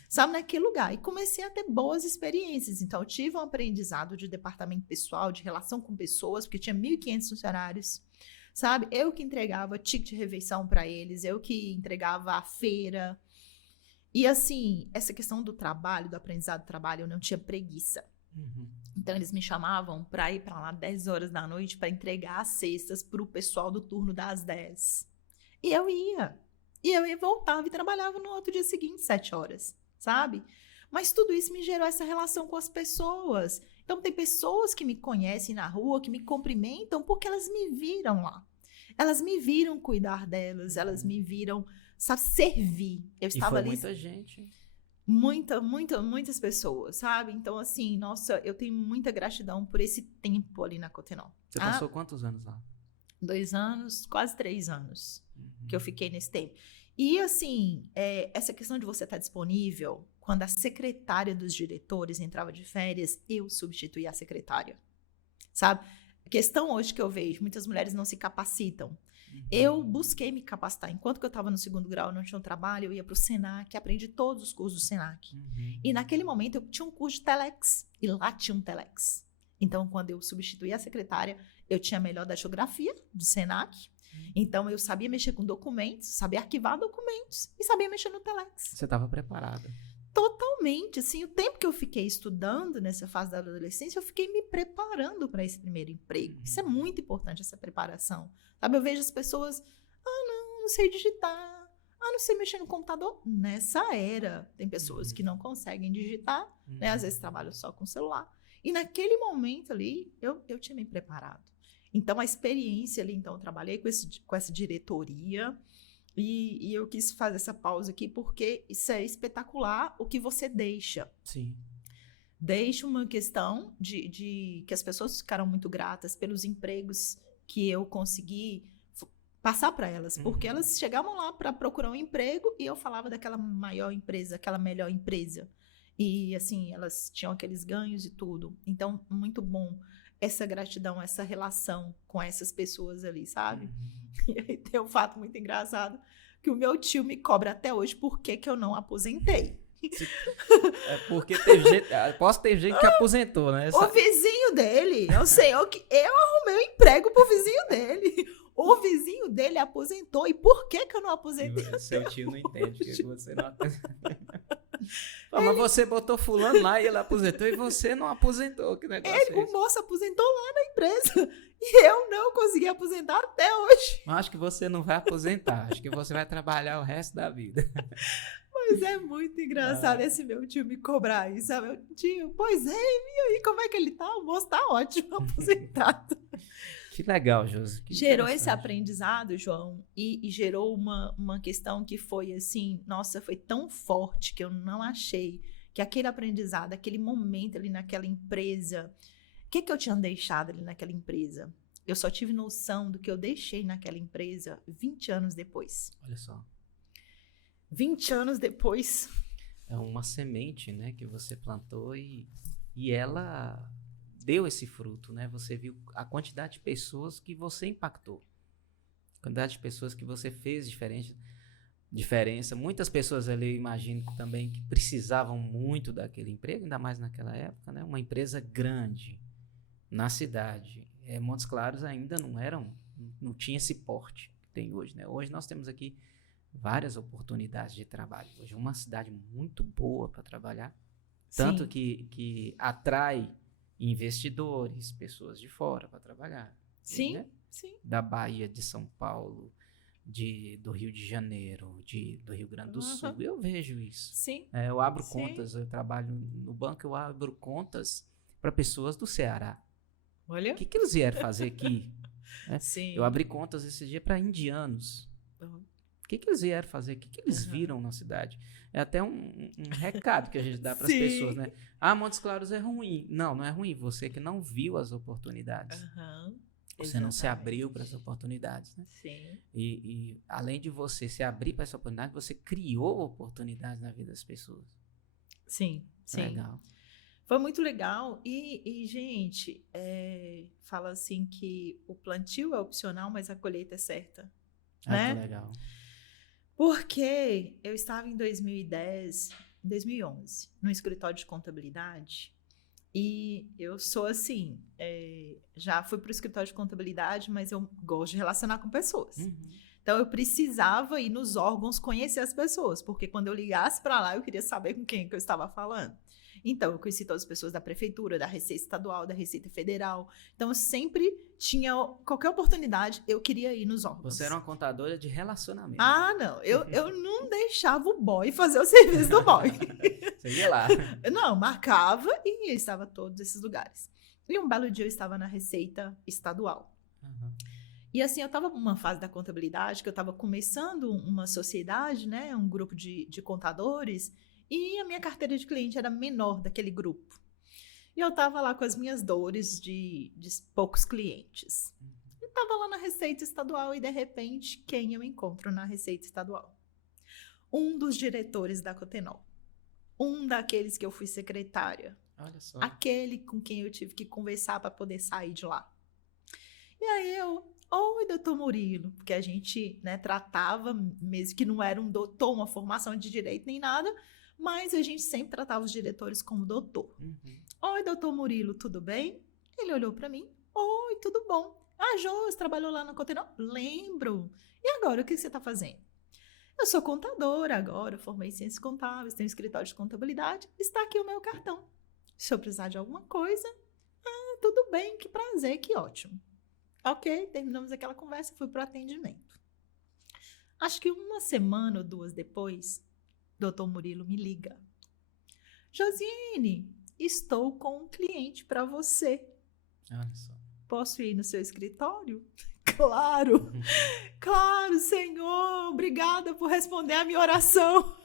Sabe, naquele lugar. E comecei a ter boas experiências. Então, eu tive um aprendizado de departamento pessoal, de relação com pessoas, porque tinha 1.500 funcionários. Sabe? Eu que entregava ticket de refeição para eles, eu que entregava a feira. E assim, essa questão do trabalho, do aprendizado do trabalho, eu não tinha preguiça. Então, eles me chamavam para ir para lá 10 horas da noite para entregar as cestas para o pessoal do turno das 10. E eu ia. E eu voltava e trabalhava no outro dia seguinte, 7 horas, sabe? Mas tudo isso me gerou essa relação com as pessoas. Então, tem pessoas que me conhecem na rua, que me cumprimentam, porque elas me viram lá. Elas me viram cuidar delas, elas me viram, sabe, servir. Eu estava ali. Muita gente. Muitas pessoas, sabe? Então, assim, nossa, eu tenho muita gratidão por esse tempo ali na Cotenó. Você passou quantos anos lá? 2 anos, quase 3 anos que eu fiquei nesse tempo. E, assim, essa questão de você estar disponível, quando a secretária dos diretores entrava de férias, eu substituía a secretária, sabe? A questão hoje que eu vejo, muitas mulheres não se capacitam. Eu busquei me capacitar. Enquanto que eu estava no 2º grau, não tinha um trabalho, eu ia para o Senac, aprendi todos os cursos do Senac. E naquele momento eu tinha um curso de Telex, e lá tinha um Telex. Então, quando eu substituí a secretária, eu tinha a melhor da geografia do Senac. Então, eu sabia mexer com documentos, sabia arquivar documentos e sabia mexer no Telex. Você estava preparada. Totalmente, assim, o tempo que eu fiquei estudando nessa fase da adolescência, eu fiquei me preparando para esse primeiro emprego. Isso é muito importante, essa preparação. Sabe, eu vejo as pessoas, não sei digitar, não sei mexer no computador. Nessa era, tem pessoas que não conseguem digitar, né? Às vezes trabalham só com celular. E naquele momento ali, eu tinha me preparado. Então, a experiência ali, então, eu trabalhei com essa diretoria. E eu quis fazer essa pausa aqui porque isso é espetacular o que você deixa. Sim. Deixa uma questão de que as pessoas ficaram muito gratas pelos empregos que eu consegui passar para elas. Porque elas chegavam lá para procurar um emprego e eu falava daquela maior empresa, aquela melhor empresa. E assim, elas tinham aqueles ganhos e tudo. Então, muito bom essa gratidão, essa relação com essas pessoas ali, sabe? E aí tem um fato muito engraçado, que o meu tio me cobra até hoje por que eu não aposentei. Porque teve gente, posso ter gente que aposentou, né? O vizinho dele, eu arrumei um emprego pro vizinho dele. O vizinho dele aposentou, e por que eu não aposentei? Seu tio não entende que você não aposentou. Mas você botou fulano lá e ele aposentou e você não aposentou. Que negócio é esse? O moço aposentou lá na empresa e eu não consegui aposentar até hoje. Mas acho que você não vai aposentar. Acho que você vai trabalhar o resto da vida. Mas é muito engraçado esse meu tio me cobrar isso, sabe? Meu tio, pois é, e aí, como é que ele tá? O moço tá ótimo, aposentado. Que legal, Josi. Gerou esse aprendizado, João, e gerou uma questão que foi assim, nossa, foi tão forte que eu não achei que aquele aprendizado, aquele momento ali naquela empresa, O que eu tinha deixado ali naquela empresa? Eu só tive noção do que eu deixei naquela empresa 20 anos depois. Olha só. 20 anos depois. É uma semente, né, que você plantou e ela deu esse fruto, né? Você viu a quantidade de pessoas que você impactou. A quantidade de pessoas que você fez diferença. Muitas pessoas ali, eu imagino também, que precisavam muito daquele emprego, ainda mais naquela época, né? Uma empresa grande na cidade. Montes Claros ainda não tinha esse porte que tem hoje, né? Hoje nós temos aqui várias oportunidades de trabalho. Hoje é uma cidade muito boa para trabalhar, tanto que atrai investidores, pessoas de fora para trabalhar. Sim, né? sim. Da Bahia, de São Paulo, do Rio de Janeiro, do Rio Grande do Sul. Eu vejo isso. Sim. Eu abro contas, eu trabalho no banco, eu abro contas para pessoas do Ceará. Olha. O que eles vieram fazer aqui? Sim. Eu abri contas esse dia para indianos. O que eles vieram fazer? O que eles viram na cidade? É até um recado que a gente dá para as pessoas, né? Montes Claros é ruim. Não é ruim. Você que não viu as oportunidades. Você não se abriu para as oportunidades, né? Sim. E além de você se abrir para essa oportunidade, você criou oportunidades na vida das pessoas. Sim, sim. Legal. Foi muito legal. E gente, fala assim que o plantio é opcional, mas a colheita é certa. Né? Que legal. Porque eu estava em 2011, no escritório de contabilidade, e eu sou assim, já fui para o escritório de contabilidade, mas eu gosto de relacionar com pessoas. Então, eu precisava ir nos órgãos conhecer as pessoas, porque quando eu ligasse para lá, eu queria saber com quem que eu estava falando. Então, eu conheci todas as pessoas da prefeitura, da Receita Estadual, da Receita Federal. Então, eu sempre tinha qualquer oportunidade, eu queria ir nos órgãos. Você era uma contadora de relacionamento. Não. Eu não deixava o boy fazer o serviço do boy. Você ia lá. Não, marcava e estava em todos esses lugares. E um belo dia eu estava na Receita Estadual. E assim, eu estava numa fase da contabilidade, que eu estava começando uma sociedade, né, um grupo de contadores, e a minha carteira de cliente era menor daquele grupo. E eu estava lá com as minhas dores de poucos clientes. E estava lá na Receita Estadual e, de repente, quem eu encontro na Receita Estadual? Um dos diretores da Cotenol. Um daqueles que eu fui secretária. Olha só. Aquele com quem eu tive que conversar para poder sair de lá. E aí oi, doutor Murilo, porque a gente, né, tratava, mesmo que não era um doutor, uma formação de direito nem nada, mas a gente sempre tratava os diretores como doutor. Oi, doutor Murilo, tudo bem? Ele olhou para mim. Oi, tudo bom? Josi, trabalhou lá na Cotenol? Lembro. E agora, o que você está fazendo? Eu sou contadora agora, formei em ciências contábeis, tenho um escritório de contabilidade, está aqui o meu cartão. Se eu precisar de alguma coisa, tudo bem, que prazer, que ótimo. Ok, terminamos aquela conversa, fui para o atendimento. Acho que uma semana ou duas depois, doutor Murilo me liga. Josiane, estou com um cliente para você. Olha só. Posso ir no seu escritório? Claro, claro, Senhor, obrigada por responder a minha oração.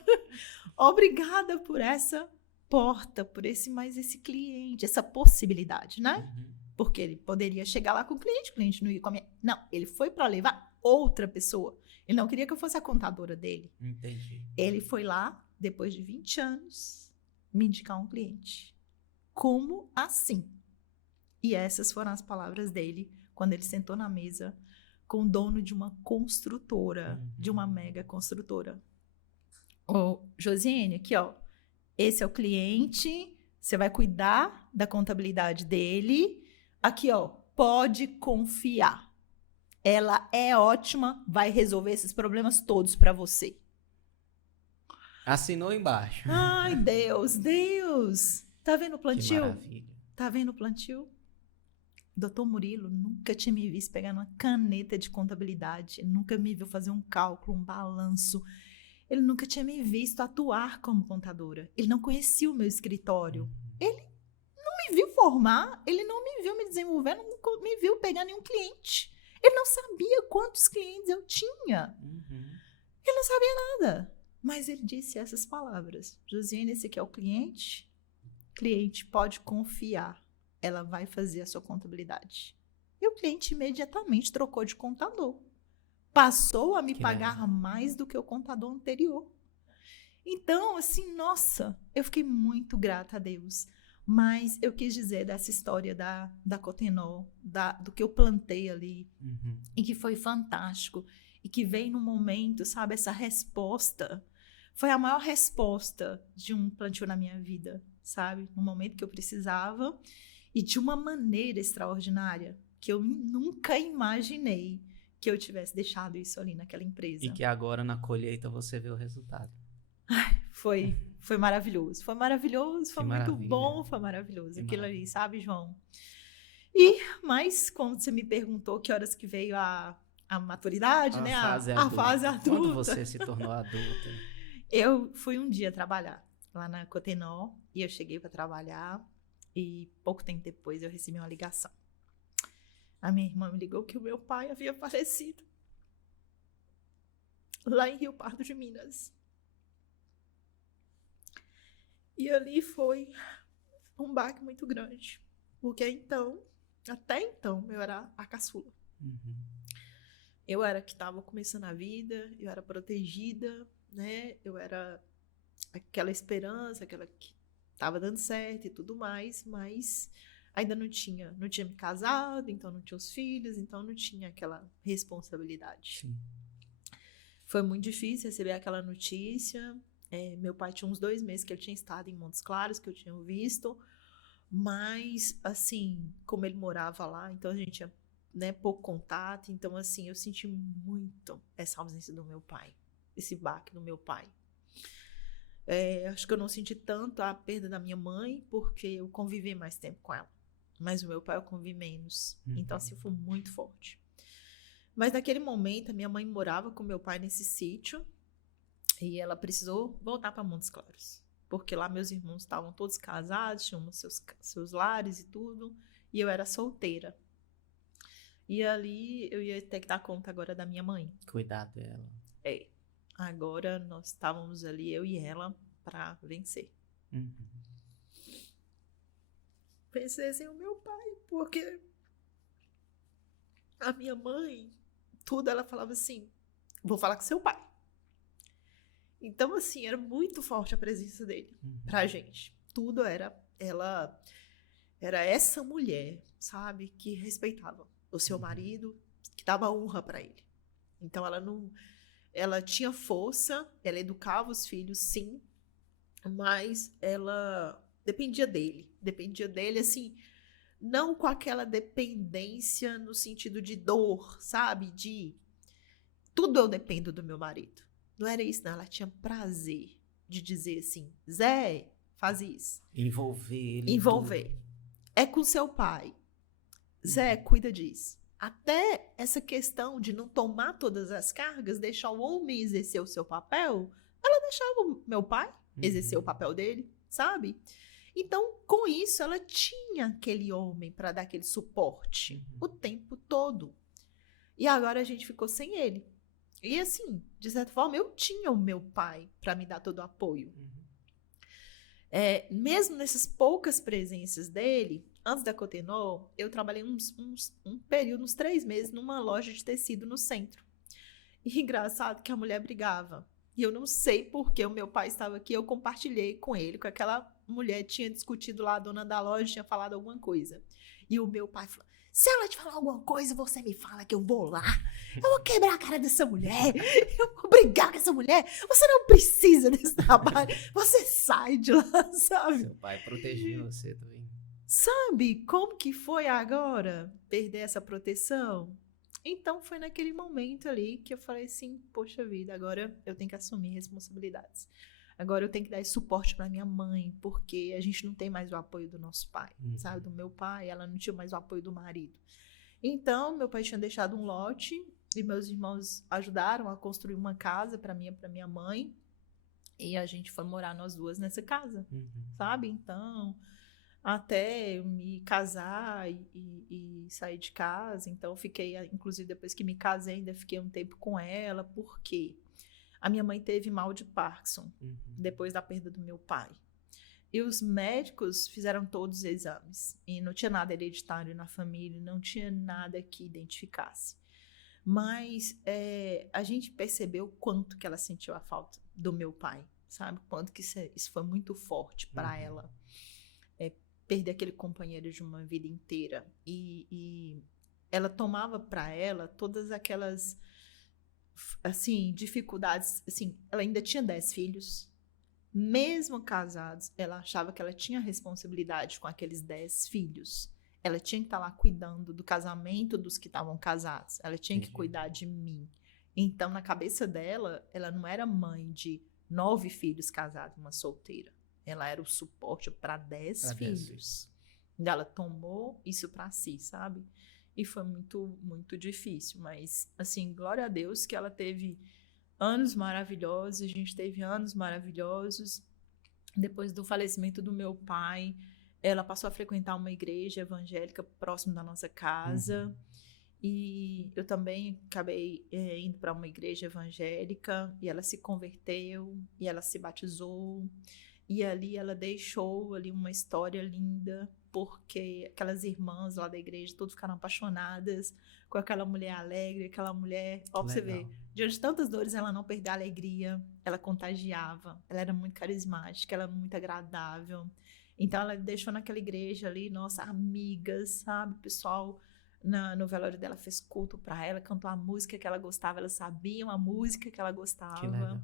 Obrigada por essa porta, por esse cliente, essa possibilidade, né? Porque ele poderia chegar lá com o cliente não ia com a minha... Não, ele foi para levar outra pessoa. Ele não queria que eu fosse a contadora dele. Entendi. Ele foi lá, depois de 20 anos, me indicar um cliente. Como assim? E essas foram as palavras dele quando ele sentou na mesa com o dono de uma construtora, de uma mega construtora. Josiane, aqui, ó, esse é o cliente, você vai cuidar da contabilidade dele. Aqui, ó, pode confiar. Ela é ótima, vai resolver esses problemas todos para você. Assinou embaixo. Ai, Deus. Tá vendo o plantio? Que maravilha. Tá vendo o plantio? Doutor Murilo nunca tinha me visto pegar uma caneta de contabilidade. Ele nunca me viu fazer um cálculo, um balanço. Ele nunca tinha me visto atuar como contadora. Ele não conhecia o meu escritório. Ele não me viu formar, ele não me viu me desenvolver, não me viu pegar nenhum cliente. Ele não sabia quantos clientes eu tinha. Ele não sabia nada. Mas ele disse essas palavras. Josiane, esse aqui é o cliente. Cliente pode confiar. ela vai fazer a sua contabilidade. E o cliente imediatamente trocou de contador. Passou a me pagar mais do que o contador anterior. Então, assim, nossa, eu fiquei muito grata a Deus. Mas eu quis dizer dessa história da Cotenó, do que eu plantei ali, e que foi fantástico, e que veio no momento, sabe, essa resposta, foi a maior resposta de um plantio na minha vida, sabe, no momento que eu precisava, e de uma maneira extraordinária, que eu nunca imaginei que eu tivesse deixado isso ali naquela empresa. E que agora na colheita você vê o resultado. Foi maravilhoso, foi muito bom, foi maravilhoso aquilo ali, sabe, João? Mas quando você me perguntou que horas que veio a maturidade, né? A fase adulta. Quando você se tornou adulta? Eu fui um dia trabalhar lá na Cotenó e eu cheguei para trabalhar e pouco tempo depois eu recebi uma ligação. A minha irmã me ligou que o meu pai havia falecido lá em Rio Pardo de Minas. E ali foi um baque muito grande, porque até então, eu era a caçula. Eu era que estava começando a vida, eu era protegida, né? Eu era aquela esperança, aquela que estava dando certo e tudo mais, mas ainda não tinha me casado, então não tinha os filhos, então não tinha aquela responsabilidade. Sim. Foi muito difícil receber aquela notícia. Meu pai tinha uns 2 meses que ele tinha estado em Montes Claros, que eu tinha visto, mas, assim, como ele morava lá, então a gente tinha, né, pouco contato, então, assim, eu senti muito essa ausência do meu pai, esse baque do meu pai. Acho que eu não senti tanto a perda da minha mãe, porque eu convivi mais tempo com ela, mas o meu pai eu convivi menos, então, assim, foi muito forte. Mas naquele momento, a minha mãe morava com meu pai nesse sítio, e ela precisou voltar para Montes Claros, porque lá meus irmãos estavam todos casados, tinham seus lares e tudo, e eu era solteira. E ali eu ia ter que dar conta agora da minha mãe. Cuidar dela. Agora nós estávamos ali, eu e ela, para vencer. Pensei sem o meu pai, porque a minha mãe, tudo ela falava assim, vou falar com seu pai. Então, assim, era muito forte a presença dele pra gente. Tudo era essa mulher, sabe, que respeitava o seu marido, que dava honra pra ele. Então, ela tinha força, ela educava os filhos, sim, mas ela dependia dele, assim, não com aquela dependência no sentido de dor, sabe, de tudo eu dependo do meu marido. Não era isso, não. Ela tinha prazer de dizer assim, Zé, faz isso. Envolver ele. Envolver. É com seu pai. Zé, cuida disso. Até essa questão de não tomar todas as cargas, deixar o homem exercer o seu papel, ela deixava o meu pai exercer o papel dele, sabe? Então, com isso, ela tinha aquele homem para dar aquele suporte o tempo todo. E agora a gente ficou sem ele. E assim, de certa forma, eu tinha o meu pai para me dar todo o apoio. Mesmo nessas poucas presenças dele, antes da Cotenó, eu trabalhei um período, uns 3 meses, numa loja de tecido no centro. E engraçado que a mulher brigava. E eu não sei por que o meu pai estava aqui, eu compartilhei com ele, com aquela mulher, tinha discutido lá, a dona da loja tinha falado alguma coisa. E o meu pai falou, se ela te falar alguma coisa, você me fala que eu vou lá. Eu vou quebrar a cara dessa mulher. Eu vou brigar com essa mulher. Você não precisa desse trabalho. Você sai de lá, sabe? Seu pai protegia você também. Sabe como que foi agora perder essa proteção? Então foi naquele momento ali que eu falei assim, poxa vida, agora eu tenho que assumir responsabilidades. Agora eu tenho que dar esse suporte para minha mãe, porque a gente não tem mais o apoio do nosso pai, sabe? Do meu pai, ela não tinha mais o apoio do marido. Então, meu pai tinha deixado um lote e meus irmãos ajudaram a construir uma casa para mim e para minha mãe. E a gente foi morar nós duas nessa casa, sabe? Então, até eu me casar e sair de casa. Então, fiquei, inclusive depois que me casei, ainda fiquei um tempo com ela, porque a minha mãe teve mal de Parkinson, depois da perda do meu pai. E os médicos fizeram todos os exames. E não tinha nada hereditário na família, não tinha nada que identificasse. Mas a gente percebeu quanto que ela sentiu a falta do meu pai, sabe? Quanto que isso foi muito forte para ela. Perder aquele companheiro de uma vida inteira. E ela tomava para ela todas aquelas, assim, dificuldades. Assim, ela ainda tinha 10 filhos. Mesmo casados, ela achava que ela tinha responsabilidade com aqueles 10 filhos. Ela tinha que estar lá cuidando do casamento dos que estavam casados. Ela tinha que cuidar de mim. Então, na cabeça dela, ela não era mãe de 9 filhos casados, uma solteira. Ela era o suporte para 10 filhos. Ela tomou isso para si, sabe? E foi muito, muito difícil. Mas, assim, glória a Deus que ela teve anos maravilhosos. A gente teve anos maravilhosos. Depois do falecimento do meu pai, ela passou a frequentar uma igreja evangélica próximo da nossa casa. E eu também acabei indo para uma igreja evangélica. E ela se converteu. E ela se batizou. E ali ela deixou ali uma história linda, porque aquelas irmãs lá da igreja todas ficaram apaixonadas com aquela mulher alegre, aquela mulher, ó, pra você ver, diante de tantas dores ela não perdeu a alegria, ela contagiava, ela era muito carismática, ela era muito agradável. Então ela deixou naquela igreja ali, nossa, amigas, sabe, o pessoal no velório dela fez culto pra ela, cantou a música que ela gostava, elas sabiam a música que ela gostava. Que legal.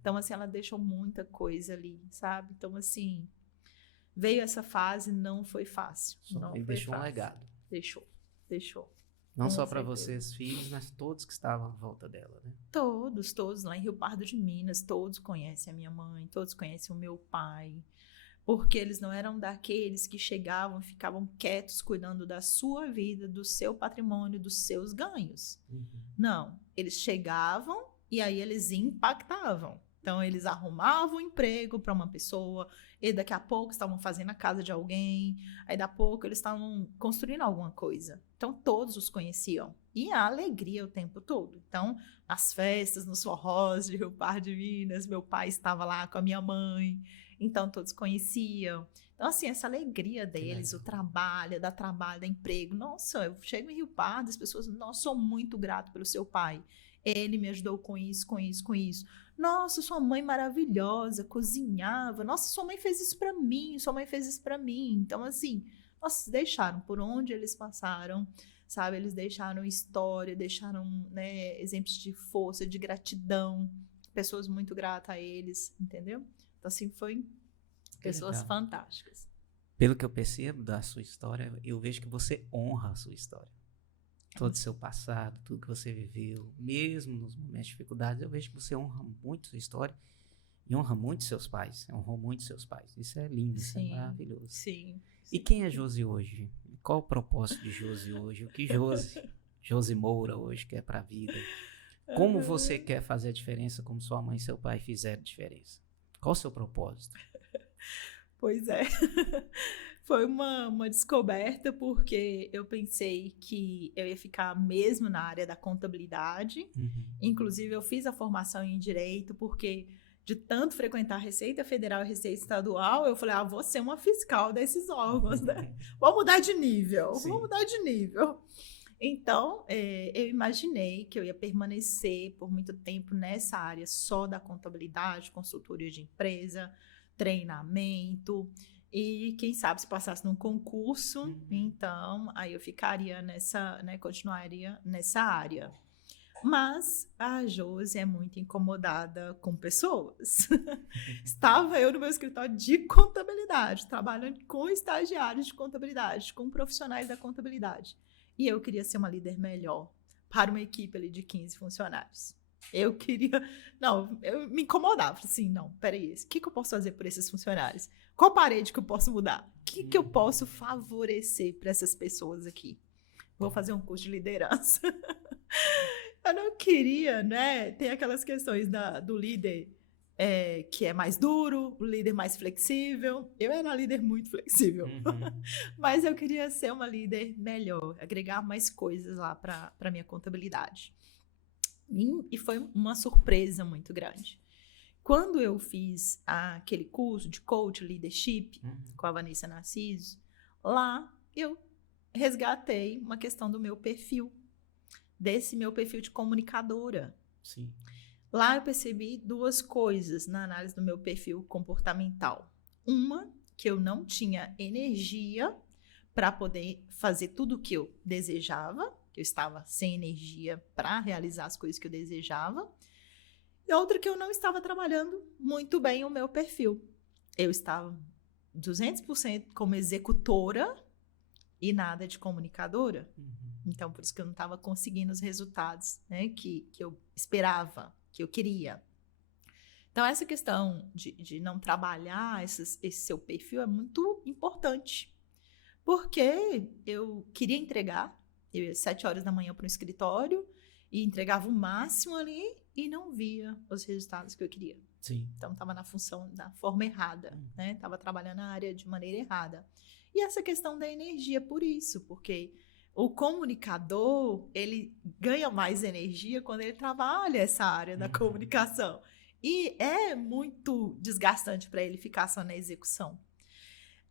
Então, assim, ela deixou muita coisa ali, sabe? Então, assim, veio essa fase, não foi fácil. Não e deixou um legado. Deixou. Não só para vocês, filhos, mas todos que estavam à volta dela, né? Todos lá em Rio Pardo de Minas, todos conhecem a minha mãe, todos conhecem o meu pai, porque eles não eram daqueles que chegavam e ficavam quietos cuidando da sua vida, do seu patrimônio, dos seus ganhos. Não, eles chegavam e aí eles impactavam. Então, eles arrumavam um emprego para uma pessoa, e daqui a pouco estavam fazendo a casa de alguém, aí daqui a pouco eles estavam construindo alguma coisa. Então, todos os conheciam. E a alegria o tempo todo. Então, nas festas, nos forrós de Rio Pardo de Minas, meu pai estava lá com a minha mãe, então todos conheciam. Então, assim, essa alegria deles, o trabalho, dar trabalho, dar emprego. Nossa, eu chego em Rio Pardo, as pessoas, nossa, sou muito grato pelo seu pai. Ele me ajudou com isso. Nossa, sua mãe maravilhosa, cozinhava. Nossa, sua mãe fez isso pra mim. Então, assim, nossa, deixaram por onde eles passaram, sabe? Eles deixaram história, deixaram, né, exemplos de força, de gratidão. Pessoas muito gratas a eles, entendeu? Então, assim, foi pessoas fantásticas. Pelo que eu percebo da sua história, eu vejo que você honra a sua história. Todo o seu passado, tudo que você viveu, mesmo nos momentos de dificuldades, eu vejo que você honra muito sua história e honra muito seus pais. Honrou muito seus pais. Isso é lindo, isso é maravilhoso. Sim. E quem é Josi hoje? Qual o propósito de Josi hoje? O que Josi Moura hoje quer para a vida? Como você quer fazer a diferença como sua mãe e seu pai fizeram diferença? Qual o seu propósito? Pois é. Foi uma descoberta, porque eu pensei que eu ia ficar mesmo na área da contabilidade. Inclusive, eu fiz a formação em Direito, porque de tanto frequentar a Receita Federal e Receita Estadual, eu falei, vou ser uma fiscal desses órgãos, né? Vou mudar de nível. Então, eu imaginei que eu ia permanecer por muito tempo nessa área só da contabilidade, consultoria de empresa, treinamento. E quem sabe se passasse num concurso, então aí eu ficaria nessa, né, continuaria nessa área. Mas a Josi é muito incomodada com pessoas. Estava eu no meu escritório de contabilidade, trabalhando com estagiários de contabilidade, com profissionais da contabilidade. E eu queria ser uma líder melhor para uma equipe ali de 15 funcionários. Eu me incomodava, assim, não, peraí, o que eu posso fazer por esses funcionários? Qual parede que eu posso mudar? O que eu posso favorecer para essas pessoas aqui? Vou fazer um curso de liderança. Eu não queria, né, tem aquelas questões do líder que é mais duro, o líder mais flexível. Eu era líder muito flexível, mas eu queria ser uma líder melhor, agregar mais coisas lá para minha contabilidade. E foi uma surpresa muito grande. Quando eu fiz aquele curso de coach leadership com a Vanessa Narciso, lá eu resgatei uma questão do meu perfil, desse meu perfil de comunicadora. Sim. Lá eu percebi duas coisas na análise do meu perfil comportamental. Uma, que eu não tinha energia para poder fazer tudo o que eu desejava, que eu estava sem energia para realizar as coisas que eu desejava. E outra, que eu não estava trabalhando muito bem o meu perfil. Eu estava 200% como executora e nada de comunicadora. Então, por isso que eu não estava conseguindo os resultados, né, que eu esperava, que eu queria. Então, essa questão de não trabalhar esse seu perfil é muito importante. Porque eu queria entregar, eu ia 7 horas da manhã para o escritório e entregava o máximo ali e não via os resultados que eu queria. Sim. Então, estava na função, da forma errada, né? Estava trabalhando na área de maneira errada. E essa questão da energia, por isso, porque o comunicador, ele ganha mais energia quando ele trabalha essa área da comunicação. E é muito desgastante para ele ficar só na execução.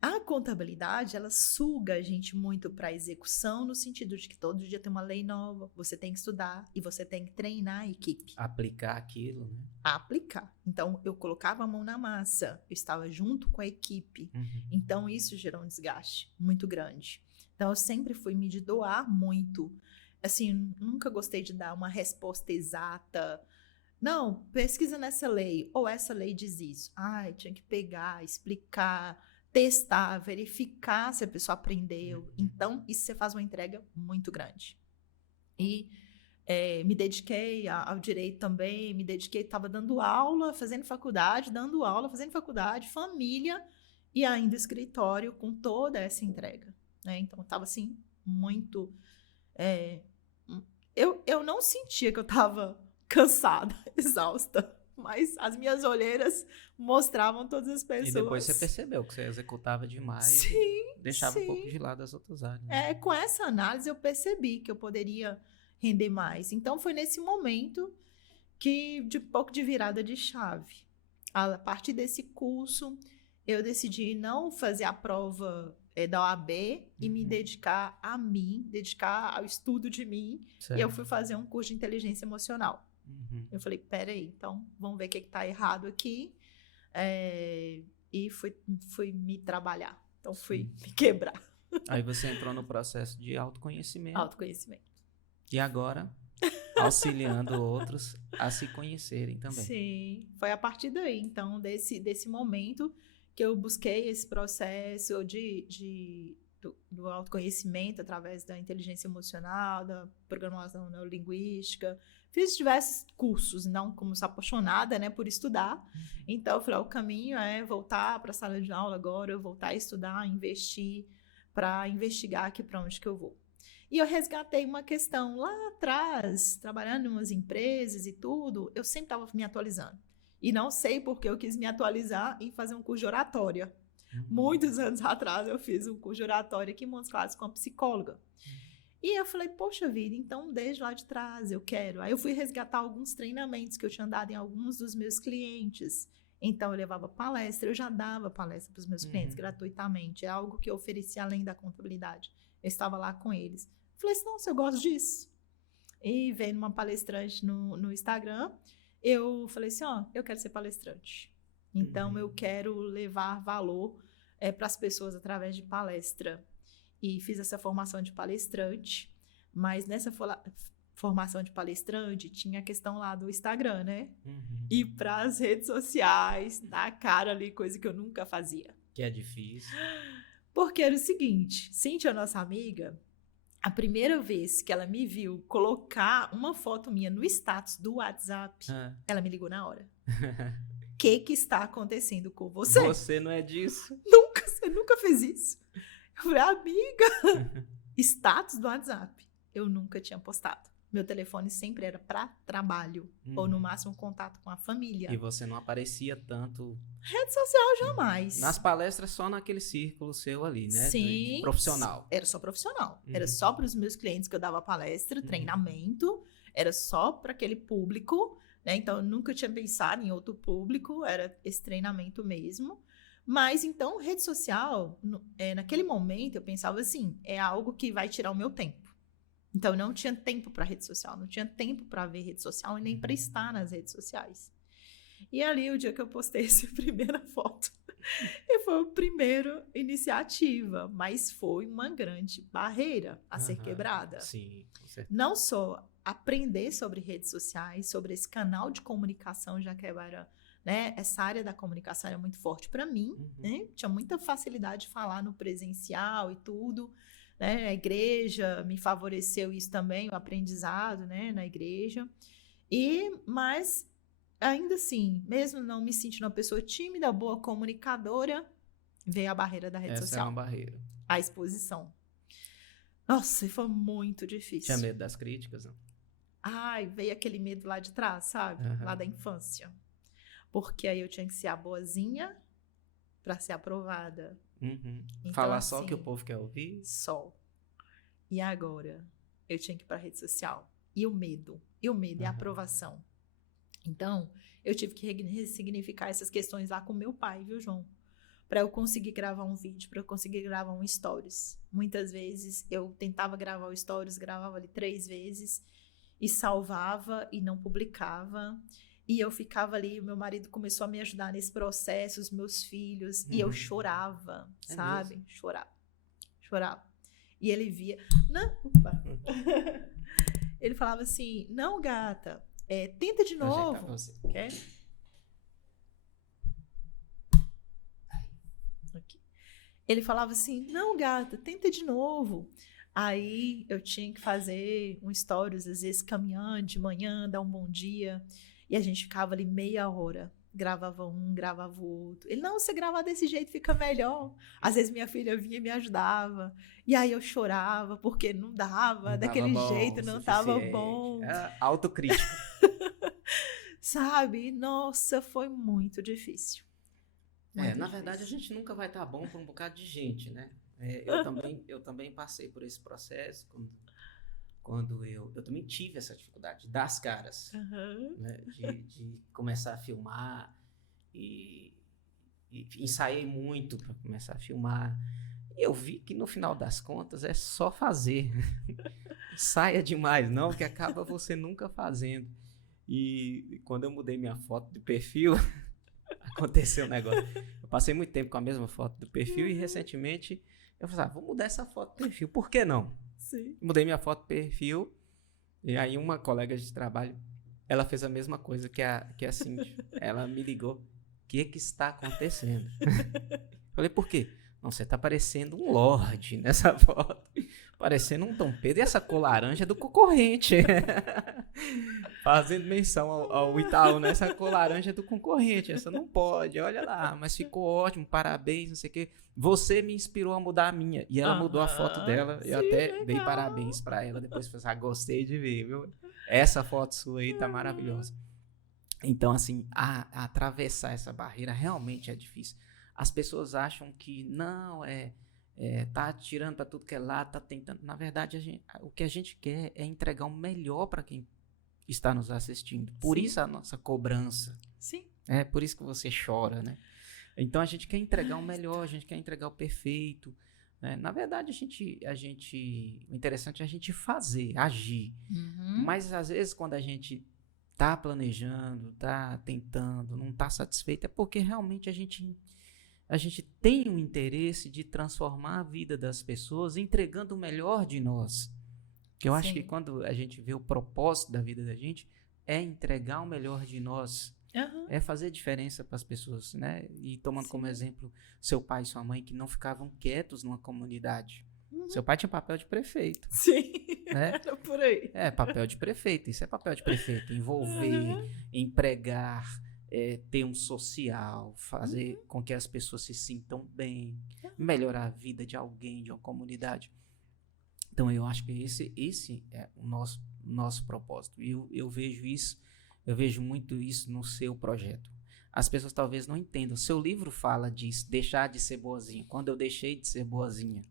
A contabilidade, ela suga a gente muito para a execução, no sentido de que todo dia tem uma lei nova, você tem que estudar e você tem que treinar a equipe. Aplicar aquilo, né? Aplicar. Então, eu colocava a mão na massa, eu estava junto com a equipe. Então, isso gerou um desgaste muito grande. Então, eu sempre fui me doar muito. Assim, nunca gostei de dar uma resposta exata. Não, pesquisa nessa lei, ou essa lei diz isso. Ai, tinha que pegar, explicar, testar, verificar se a pessoa aprendeu. Então, isso você faz uma entrega muito grande. E me dediquei ao direito também, estava dando aula, fazendo faculdade, família e ainda escritório com toda essa entrega. Né? Então, estava assim, muito... Eu não sentia que eu estava cansada, exausta, mas as minhas olheiras mostravam todas as pessoas. E depois você percebeu que você executava demais. Sim, e deixava um pouco de lado as outras áreas. Né? Com essa análise eu percebi que eu poderia render mais. Então, foi nesse momento que, de pouco de virada de chave. A partir desse curso, eu decidi não fazer a prova da OAB e me dedicar a mim, dedicar ao estudo de mim. Certo. E eu fui fazer um curso de inteligência emocional. Eu falei, peraí, então vamos ver o que está errado aqui. E fui me trabalhar. Então, fui me quebrar. Aí você entrou no processo de autoconhecimento. Autoconhecimento. E agora, auxiliando outros a se conhecerem também. Sim, foi a partir daí, então, desse momento que eu busquei esse processo do autoconhecimento através da inteligência emocional, da programação neurolinguística. Fiz diversos cursos, não como sou apaixonada, né, por estudar. Então, eu falei, o caminho é voltar para a sala de aula agora, voltar a estudar, investir, para investigar aqui para onde que eu vou. E eu resgatei uma questão lá atrás, trabalhando em umas empresas e tudo, eu sempre estava me atualizando. E não sei por que eu quis me atualizar em fazer um curso de oratória. Muitos anos atrás eu fiz um curso de oratória aqui em Montes Claros com uma psicóloga. E eu falei, poxa vida, então desde lá de trás eu quero. Aí eu fui resgatar alguns treinamentos que eu tinha dado em alguns dos meus clientes. Então eu levava palestra, eu já dava palestra para os meus clientes gratuitamente. É algo que eu oferecia além da contabilidade. Eu estava lá com eles. Falei assim, nossa, eu gosto disso. E veio uma palestrante no Instagram. Eu falei assim, eu quero ser palestrante. Então, eu quero levar valor para as pessoas através de palestra. E fiz essa formação de palestrante. Mas nessa formação de palestrante, tinha a questão lá do Instagram, né? Ir para as redes sociais, dar a cara ali, coisa que eu nunca fazia. Que é difícil. Porque era o seguinte, Cíntia, nossa amiga, a primeira vez que ela me viu colocar uma foto minha no status do WhatsApp, ela me ligou na hora. O que está acontecendo com você? Você não é disso? Você nunca fez isso. Eu falei, amiga, status do WhatsApp. Eu nunca tinha postado. Meu telefone sempre era para trabalho, ou no máximo contato com a família. E você não aparecia tanto... Rede social, jamais. Nas palestras, só naquele círculo seu ali, né? Sim. De profissional. Era só profissional. Era só para os meus clientes que eu dava palestra, treinamento. Era só para aquele público. né? Então, eu nunca tinha pensado em outro público, era esse treinamento mesmo. Mas, então, rede social, naquele momento, eu pensava assim, é algo que vai tirar o meu tempo. Então, não tinha tempo para rede social, não tinha tempo para ver rede social e nem para estar nas redes sociais. E ali, o dia que eu postei essa primeira foto, e foi a primeira iniciativa, mas foi uma grande barreira a ser quebrada. Sim, com certeza. Não só aprender sobre redes sociais, sobre esse canal de comunicação, já que era, né, essa área da comunicação era muito forte para mim, né? Tinha muita facilidade de falar no presencial e tudo, né? A igreja me favoreceu isso também, o aprendizado, né, na igreja. Mas ainda assim, mesmo não me sentindo uma pessoa tímida, boa comunicadora, veio a barreira da rede social. Essa é uma barreira. A exposição. Nossa, foi muito difícil. Tinha medo das críticas, não? Ai, veio aquele medo lá de trás, sabe? Lá da infância. Porque aí eu tinha que ser a boazinha para ser aprovada. Então, falar assim, só o que o povo quer ouvir? Só. E agora? Eu tinha que ir para a rede social. E o medo? E a aprovação? Então, eu tive que ressignificar essas questões lá com meu pai, viu, João? Para eu conseguir gravar um vídeo, para eu conseguir gravar um stories. Muitas vezes eu tentava gravar o stories, gravava ali 3 vezes e salvava e não publicava. E eu ficava ali, meu marido começou a me ajudar nesse processo, os meus filhos, e eu chorava, sabe? Mesmo? Chorava. E ele via... Não, ele falava assim, não, gata, tenta de novo. Quer? Aqui. Ele falava assim, não, gata, tenta de novo. Aí eu tinha que fazer um stories, às vezes caminhando de manhã, dar um bom dia. E a gente ficava ali meia hora. Gravava um, gravava o outro. Ele, não, você gravar desse jeito fica melhor. Às vezes minha filha vinha e me ajudava. E aí eu chorava, porque não dava, daquele jeito, não estava bom. É autocrítica. Sabe? Nossa, foi muito difícil. Na verdade, a gente nunca vai estar bom para um bocado de gente, né? Eu também passei por esse processo quando eu também tive essa dificuldade das caras, né? De começar a filmar e ensaiei muito para começar a filmar. E eu vi que no final das contas é só fazer. Saia demais não, que acaba você nunca fazendo. E quando eu mudei minha foto de perfil, aconteceu um negócio. Eu passei muito tempo com a mesma foto do perfil e recentemente eu falei, vou mudar essa foto do perfil, por que não? Sim. Mudei minha foto do perfil e aí uma colega de trabalho, ela fez a mesma coisa que a Cindy. Ela me ligou, o que está acontecendo? Falei, por quê? Não, você tá parecendo um lorde nessa foto. Parecendo um Dom Pedro. E essa cor laranja é do concorrente. Fazendo menção ao Itaú, né? Essa cor laranja é do concorrente. Essa não pode, olha lá. Mas ficou ótimo, parabéns, não sei o quê. Você me inspirou a mudar a minha. E ela mudou a foto dela. Eu até dei parabéns pra ela. Depois falei, gostei de ver, viu? Essa foto sua aí tá maravilhosa. Então, assim, atravessar essa barreira realmente é difícil. As pessoas acham que não, tá tirando para tudo que é lá, tá tentando. Na verdade, o que a gente quer é entregar o melhor para quem está nos assistindo. Por Sim. isso a nossa cobrança. Sim. É por isso que você chora, né? Então a gente quer entregar o melhor, a gente quer entregar o perfeito. Né? Na verdade, o interessante é a gente fazer, agir. Mas às vezes quando a gente tá planejando, tá tentando, não tá satisfeito, é porque realmente a gente tem um interesse de transformar a vida das pessoas entregando o melhor de nós. Que eu acho que quando a gente vê o propósito da vida da gente, é entregar o melhor de nós. É fazer diferença para as pessoas, né? E tomando como exemplo seu pai e sua mãe, que não ficavam quietos numa comunidade. Seu pai tinha papel de prefeito. Sim, né? Era por aí. Papel de prefeito. Isso é papel de prefeito. Envolver, empregar, ter um social, fazer com que as pessoas se sintam bem, melhorar a vida de alguém, de uma comunidade. Então, eu acho que esse é o nosso propósito. E eu vejo isso, eu vejo muito isso no seu projeto. As pessoas talvez não entendam. Seu livro fala disso, deixar de ser boazinha. Quando eu deixei de ser boazinha.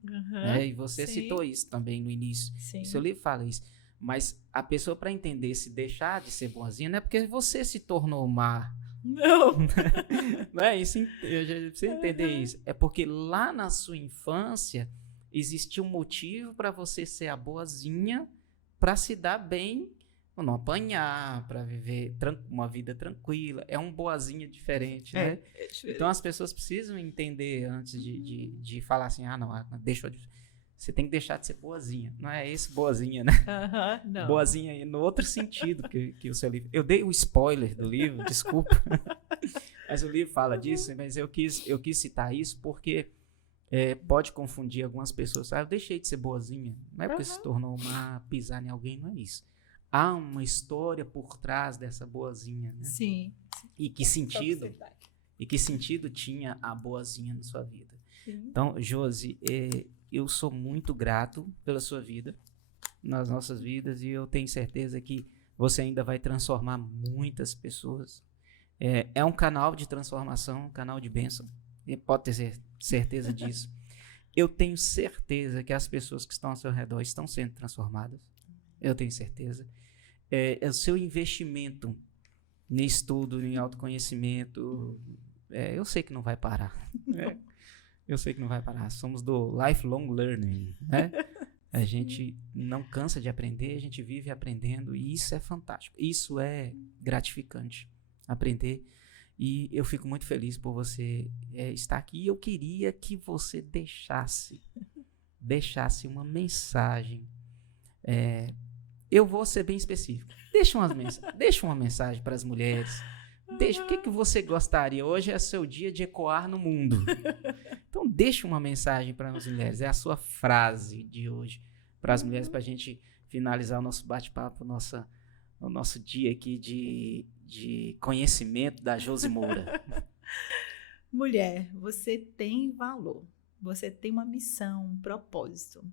E você citou isso também no início. Sim. Seu livro fala isso. Mas a pessoa, para entender se deixar de ser boazinha, não é porque você se tornou má. Não. Não é isso, eu preciso entender isso. É porque lá na sua infância existia um motivo para você ser a boazinha, para se dar bem, não apanhar, para viver uma vida tranquila. É um boazinha diferente, né? É diferente. Então as pessoas precisam entender antes de falar assim, não, você tem que deixar de ser boazinha. Não é esse boazinha, né? Não. Boazinha no outro sentido que o seu livro... Eu dei o spoiler do livro, desculpa. Mas o livro fala disso, mas eu quis citar isso porque pode confundir algumas pessoas. Eu deixei de ser boazinha. Não é porque se tornou má, pisar em alguém, não é isso. Há uma história por trás dessa boazinha, né? Sim. E que sentido tinha a boazinha na sua vida. Sim. Então, Josi, eu sou muito grato pela sua vida, nas nossas vidas, e eu tenho certeza que você ainda vai transformar muitas pessoas. É um canal de transformação, um canal de bênção, e pode ter certeza disso. Eu tenho certeza que as pessoas que estão ao seu redor estão sendo transformadas. Eu tenho certeza. O seu investimento em estudo, em autoconhecimento, eu sei que não vai parar. Eu sei que não vai parar. Somos do lifelong learning, né? A gente não cansa de aprender, a gente vive aprendendo, e isso é fantástico. Isso é gratificante, aprender. E eu fico muito feliz por você estar aqui. E eu queria que você deixasse uma mensagem. Eu vou ser bem específico. Deixa uma mensagem para as mulheres. O que você gostaria? Hoje é seu dia de ecoar no mundo. Então, deixa uma mensagem para as mulheres. É a sua frase de hoje para as mulheres, para a gente finalizar o nosso bate-papo, o nosso dia aqui de conhecimento da Josi Moura. Mulher, você tem valor. Você tem uma missão, um propósito.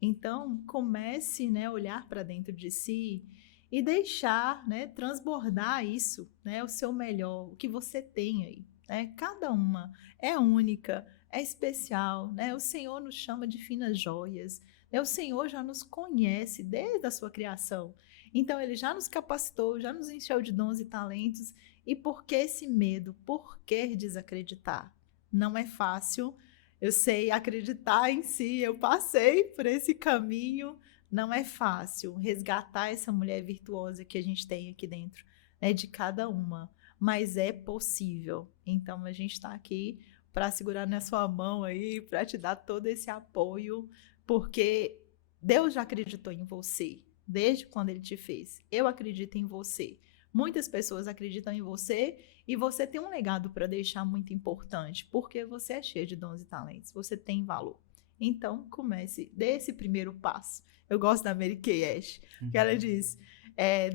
Então, comece, né, a olhar para dentro de si e deixar, né, transbordar isso, né, o seu melhor, o que você tem aí. Né? Cada uma é única, é especial. Né? O Senhor nos chama de finas joias. Né? O Senhor já nos conhece desde a sua criação. Então, Ele já nos capacitou, já nos encheu de dons e talentos. E por que esse medo? Por que desacreditar? Não é fácil. Eu sei acreditar em si, eu passei por esse caminho, não é fácil resgatar essa mulher virtuosa que a gente tem aqui dentro, né, de cada uma, mas é possível. Então a gente está aqui para segurar na sua mão aí, para te dar todo esse apoio, porque Deus já acreditou em você, desde quando Ele te fez. Eu acredito em você. Muitas pessoas acreditam em você e você tem um legado para deixar muito importante, porque você é cheio de dons e talentos, você tem valor. Então, comece, dê esse primeiro passo. Eu gosto da Mary Kay Ash, que ela diz,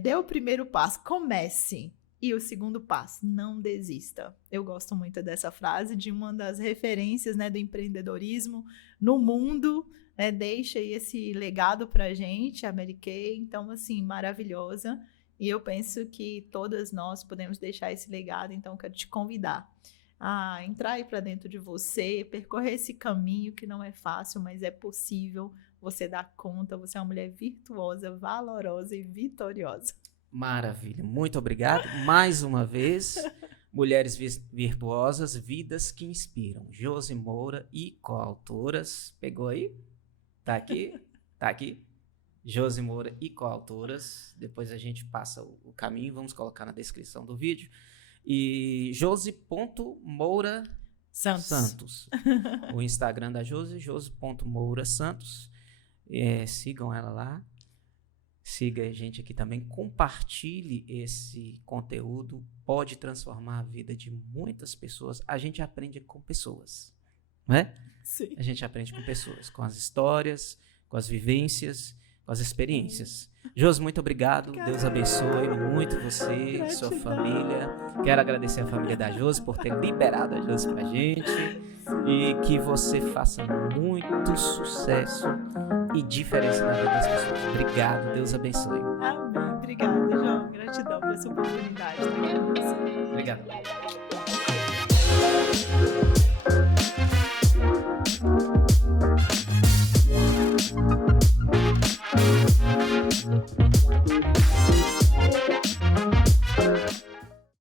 dê o primeiro passo, comece. E o segundo passo, não desista. Eu gosto muito dessa frase, de uma das referências, né, do empreendedorismo no mundo, né, deixa aí esse legado pra gente, a Mary Kay, então, assim, maravilhosa. E eu penso que todas nós podemos deixar esse legado, então quero te convidar a entrar aí para dentro de você, percorrer esse caminho que não é fácil, mas é possível, você dar conta, você é uma mulher virtuosa, valorosa e vitoriosa. Maravilha, muito obrigado. Mais uma vez, Mulheres Virtuosas, Vidas que Inspiram. Josi Moura e coautoras. Pegou aí? Tá aqui? Tá aqui? Josi Moura e coautoras. Depois a gente passa o caminho, vamos colocar na descrição do vídeo. E Josi.Moura Santos. O Instagram da Josi, Josi.Moura Santos. Sigam ela lá. Siga a gente aqui também. Compartilhe esse conteúdo. Pode transformar a vida de muitas pessoas. A gente aprende com pessoas, não é? Sim. A gente aprende com pessoas, com as histórias, com as vivências, com as experiências. Josi, muito obrigado. Deus abençoe muito você, Gratidão. Sua família. Quero agradecer a família da Josi por ter liberado a Josi pra gente. E que você faça muito sucesso e diferença na vida das pessoas. Obrigado. Deus abençoe. Amém. Obrigada, João. Gratidão por essa oportunidade. Obrigado.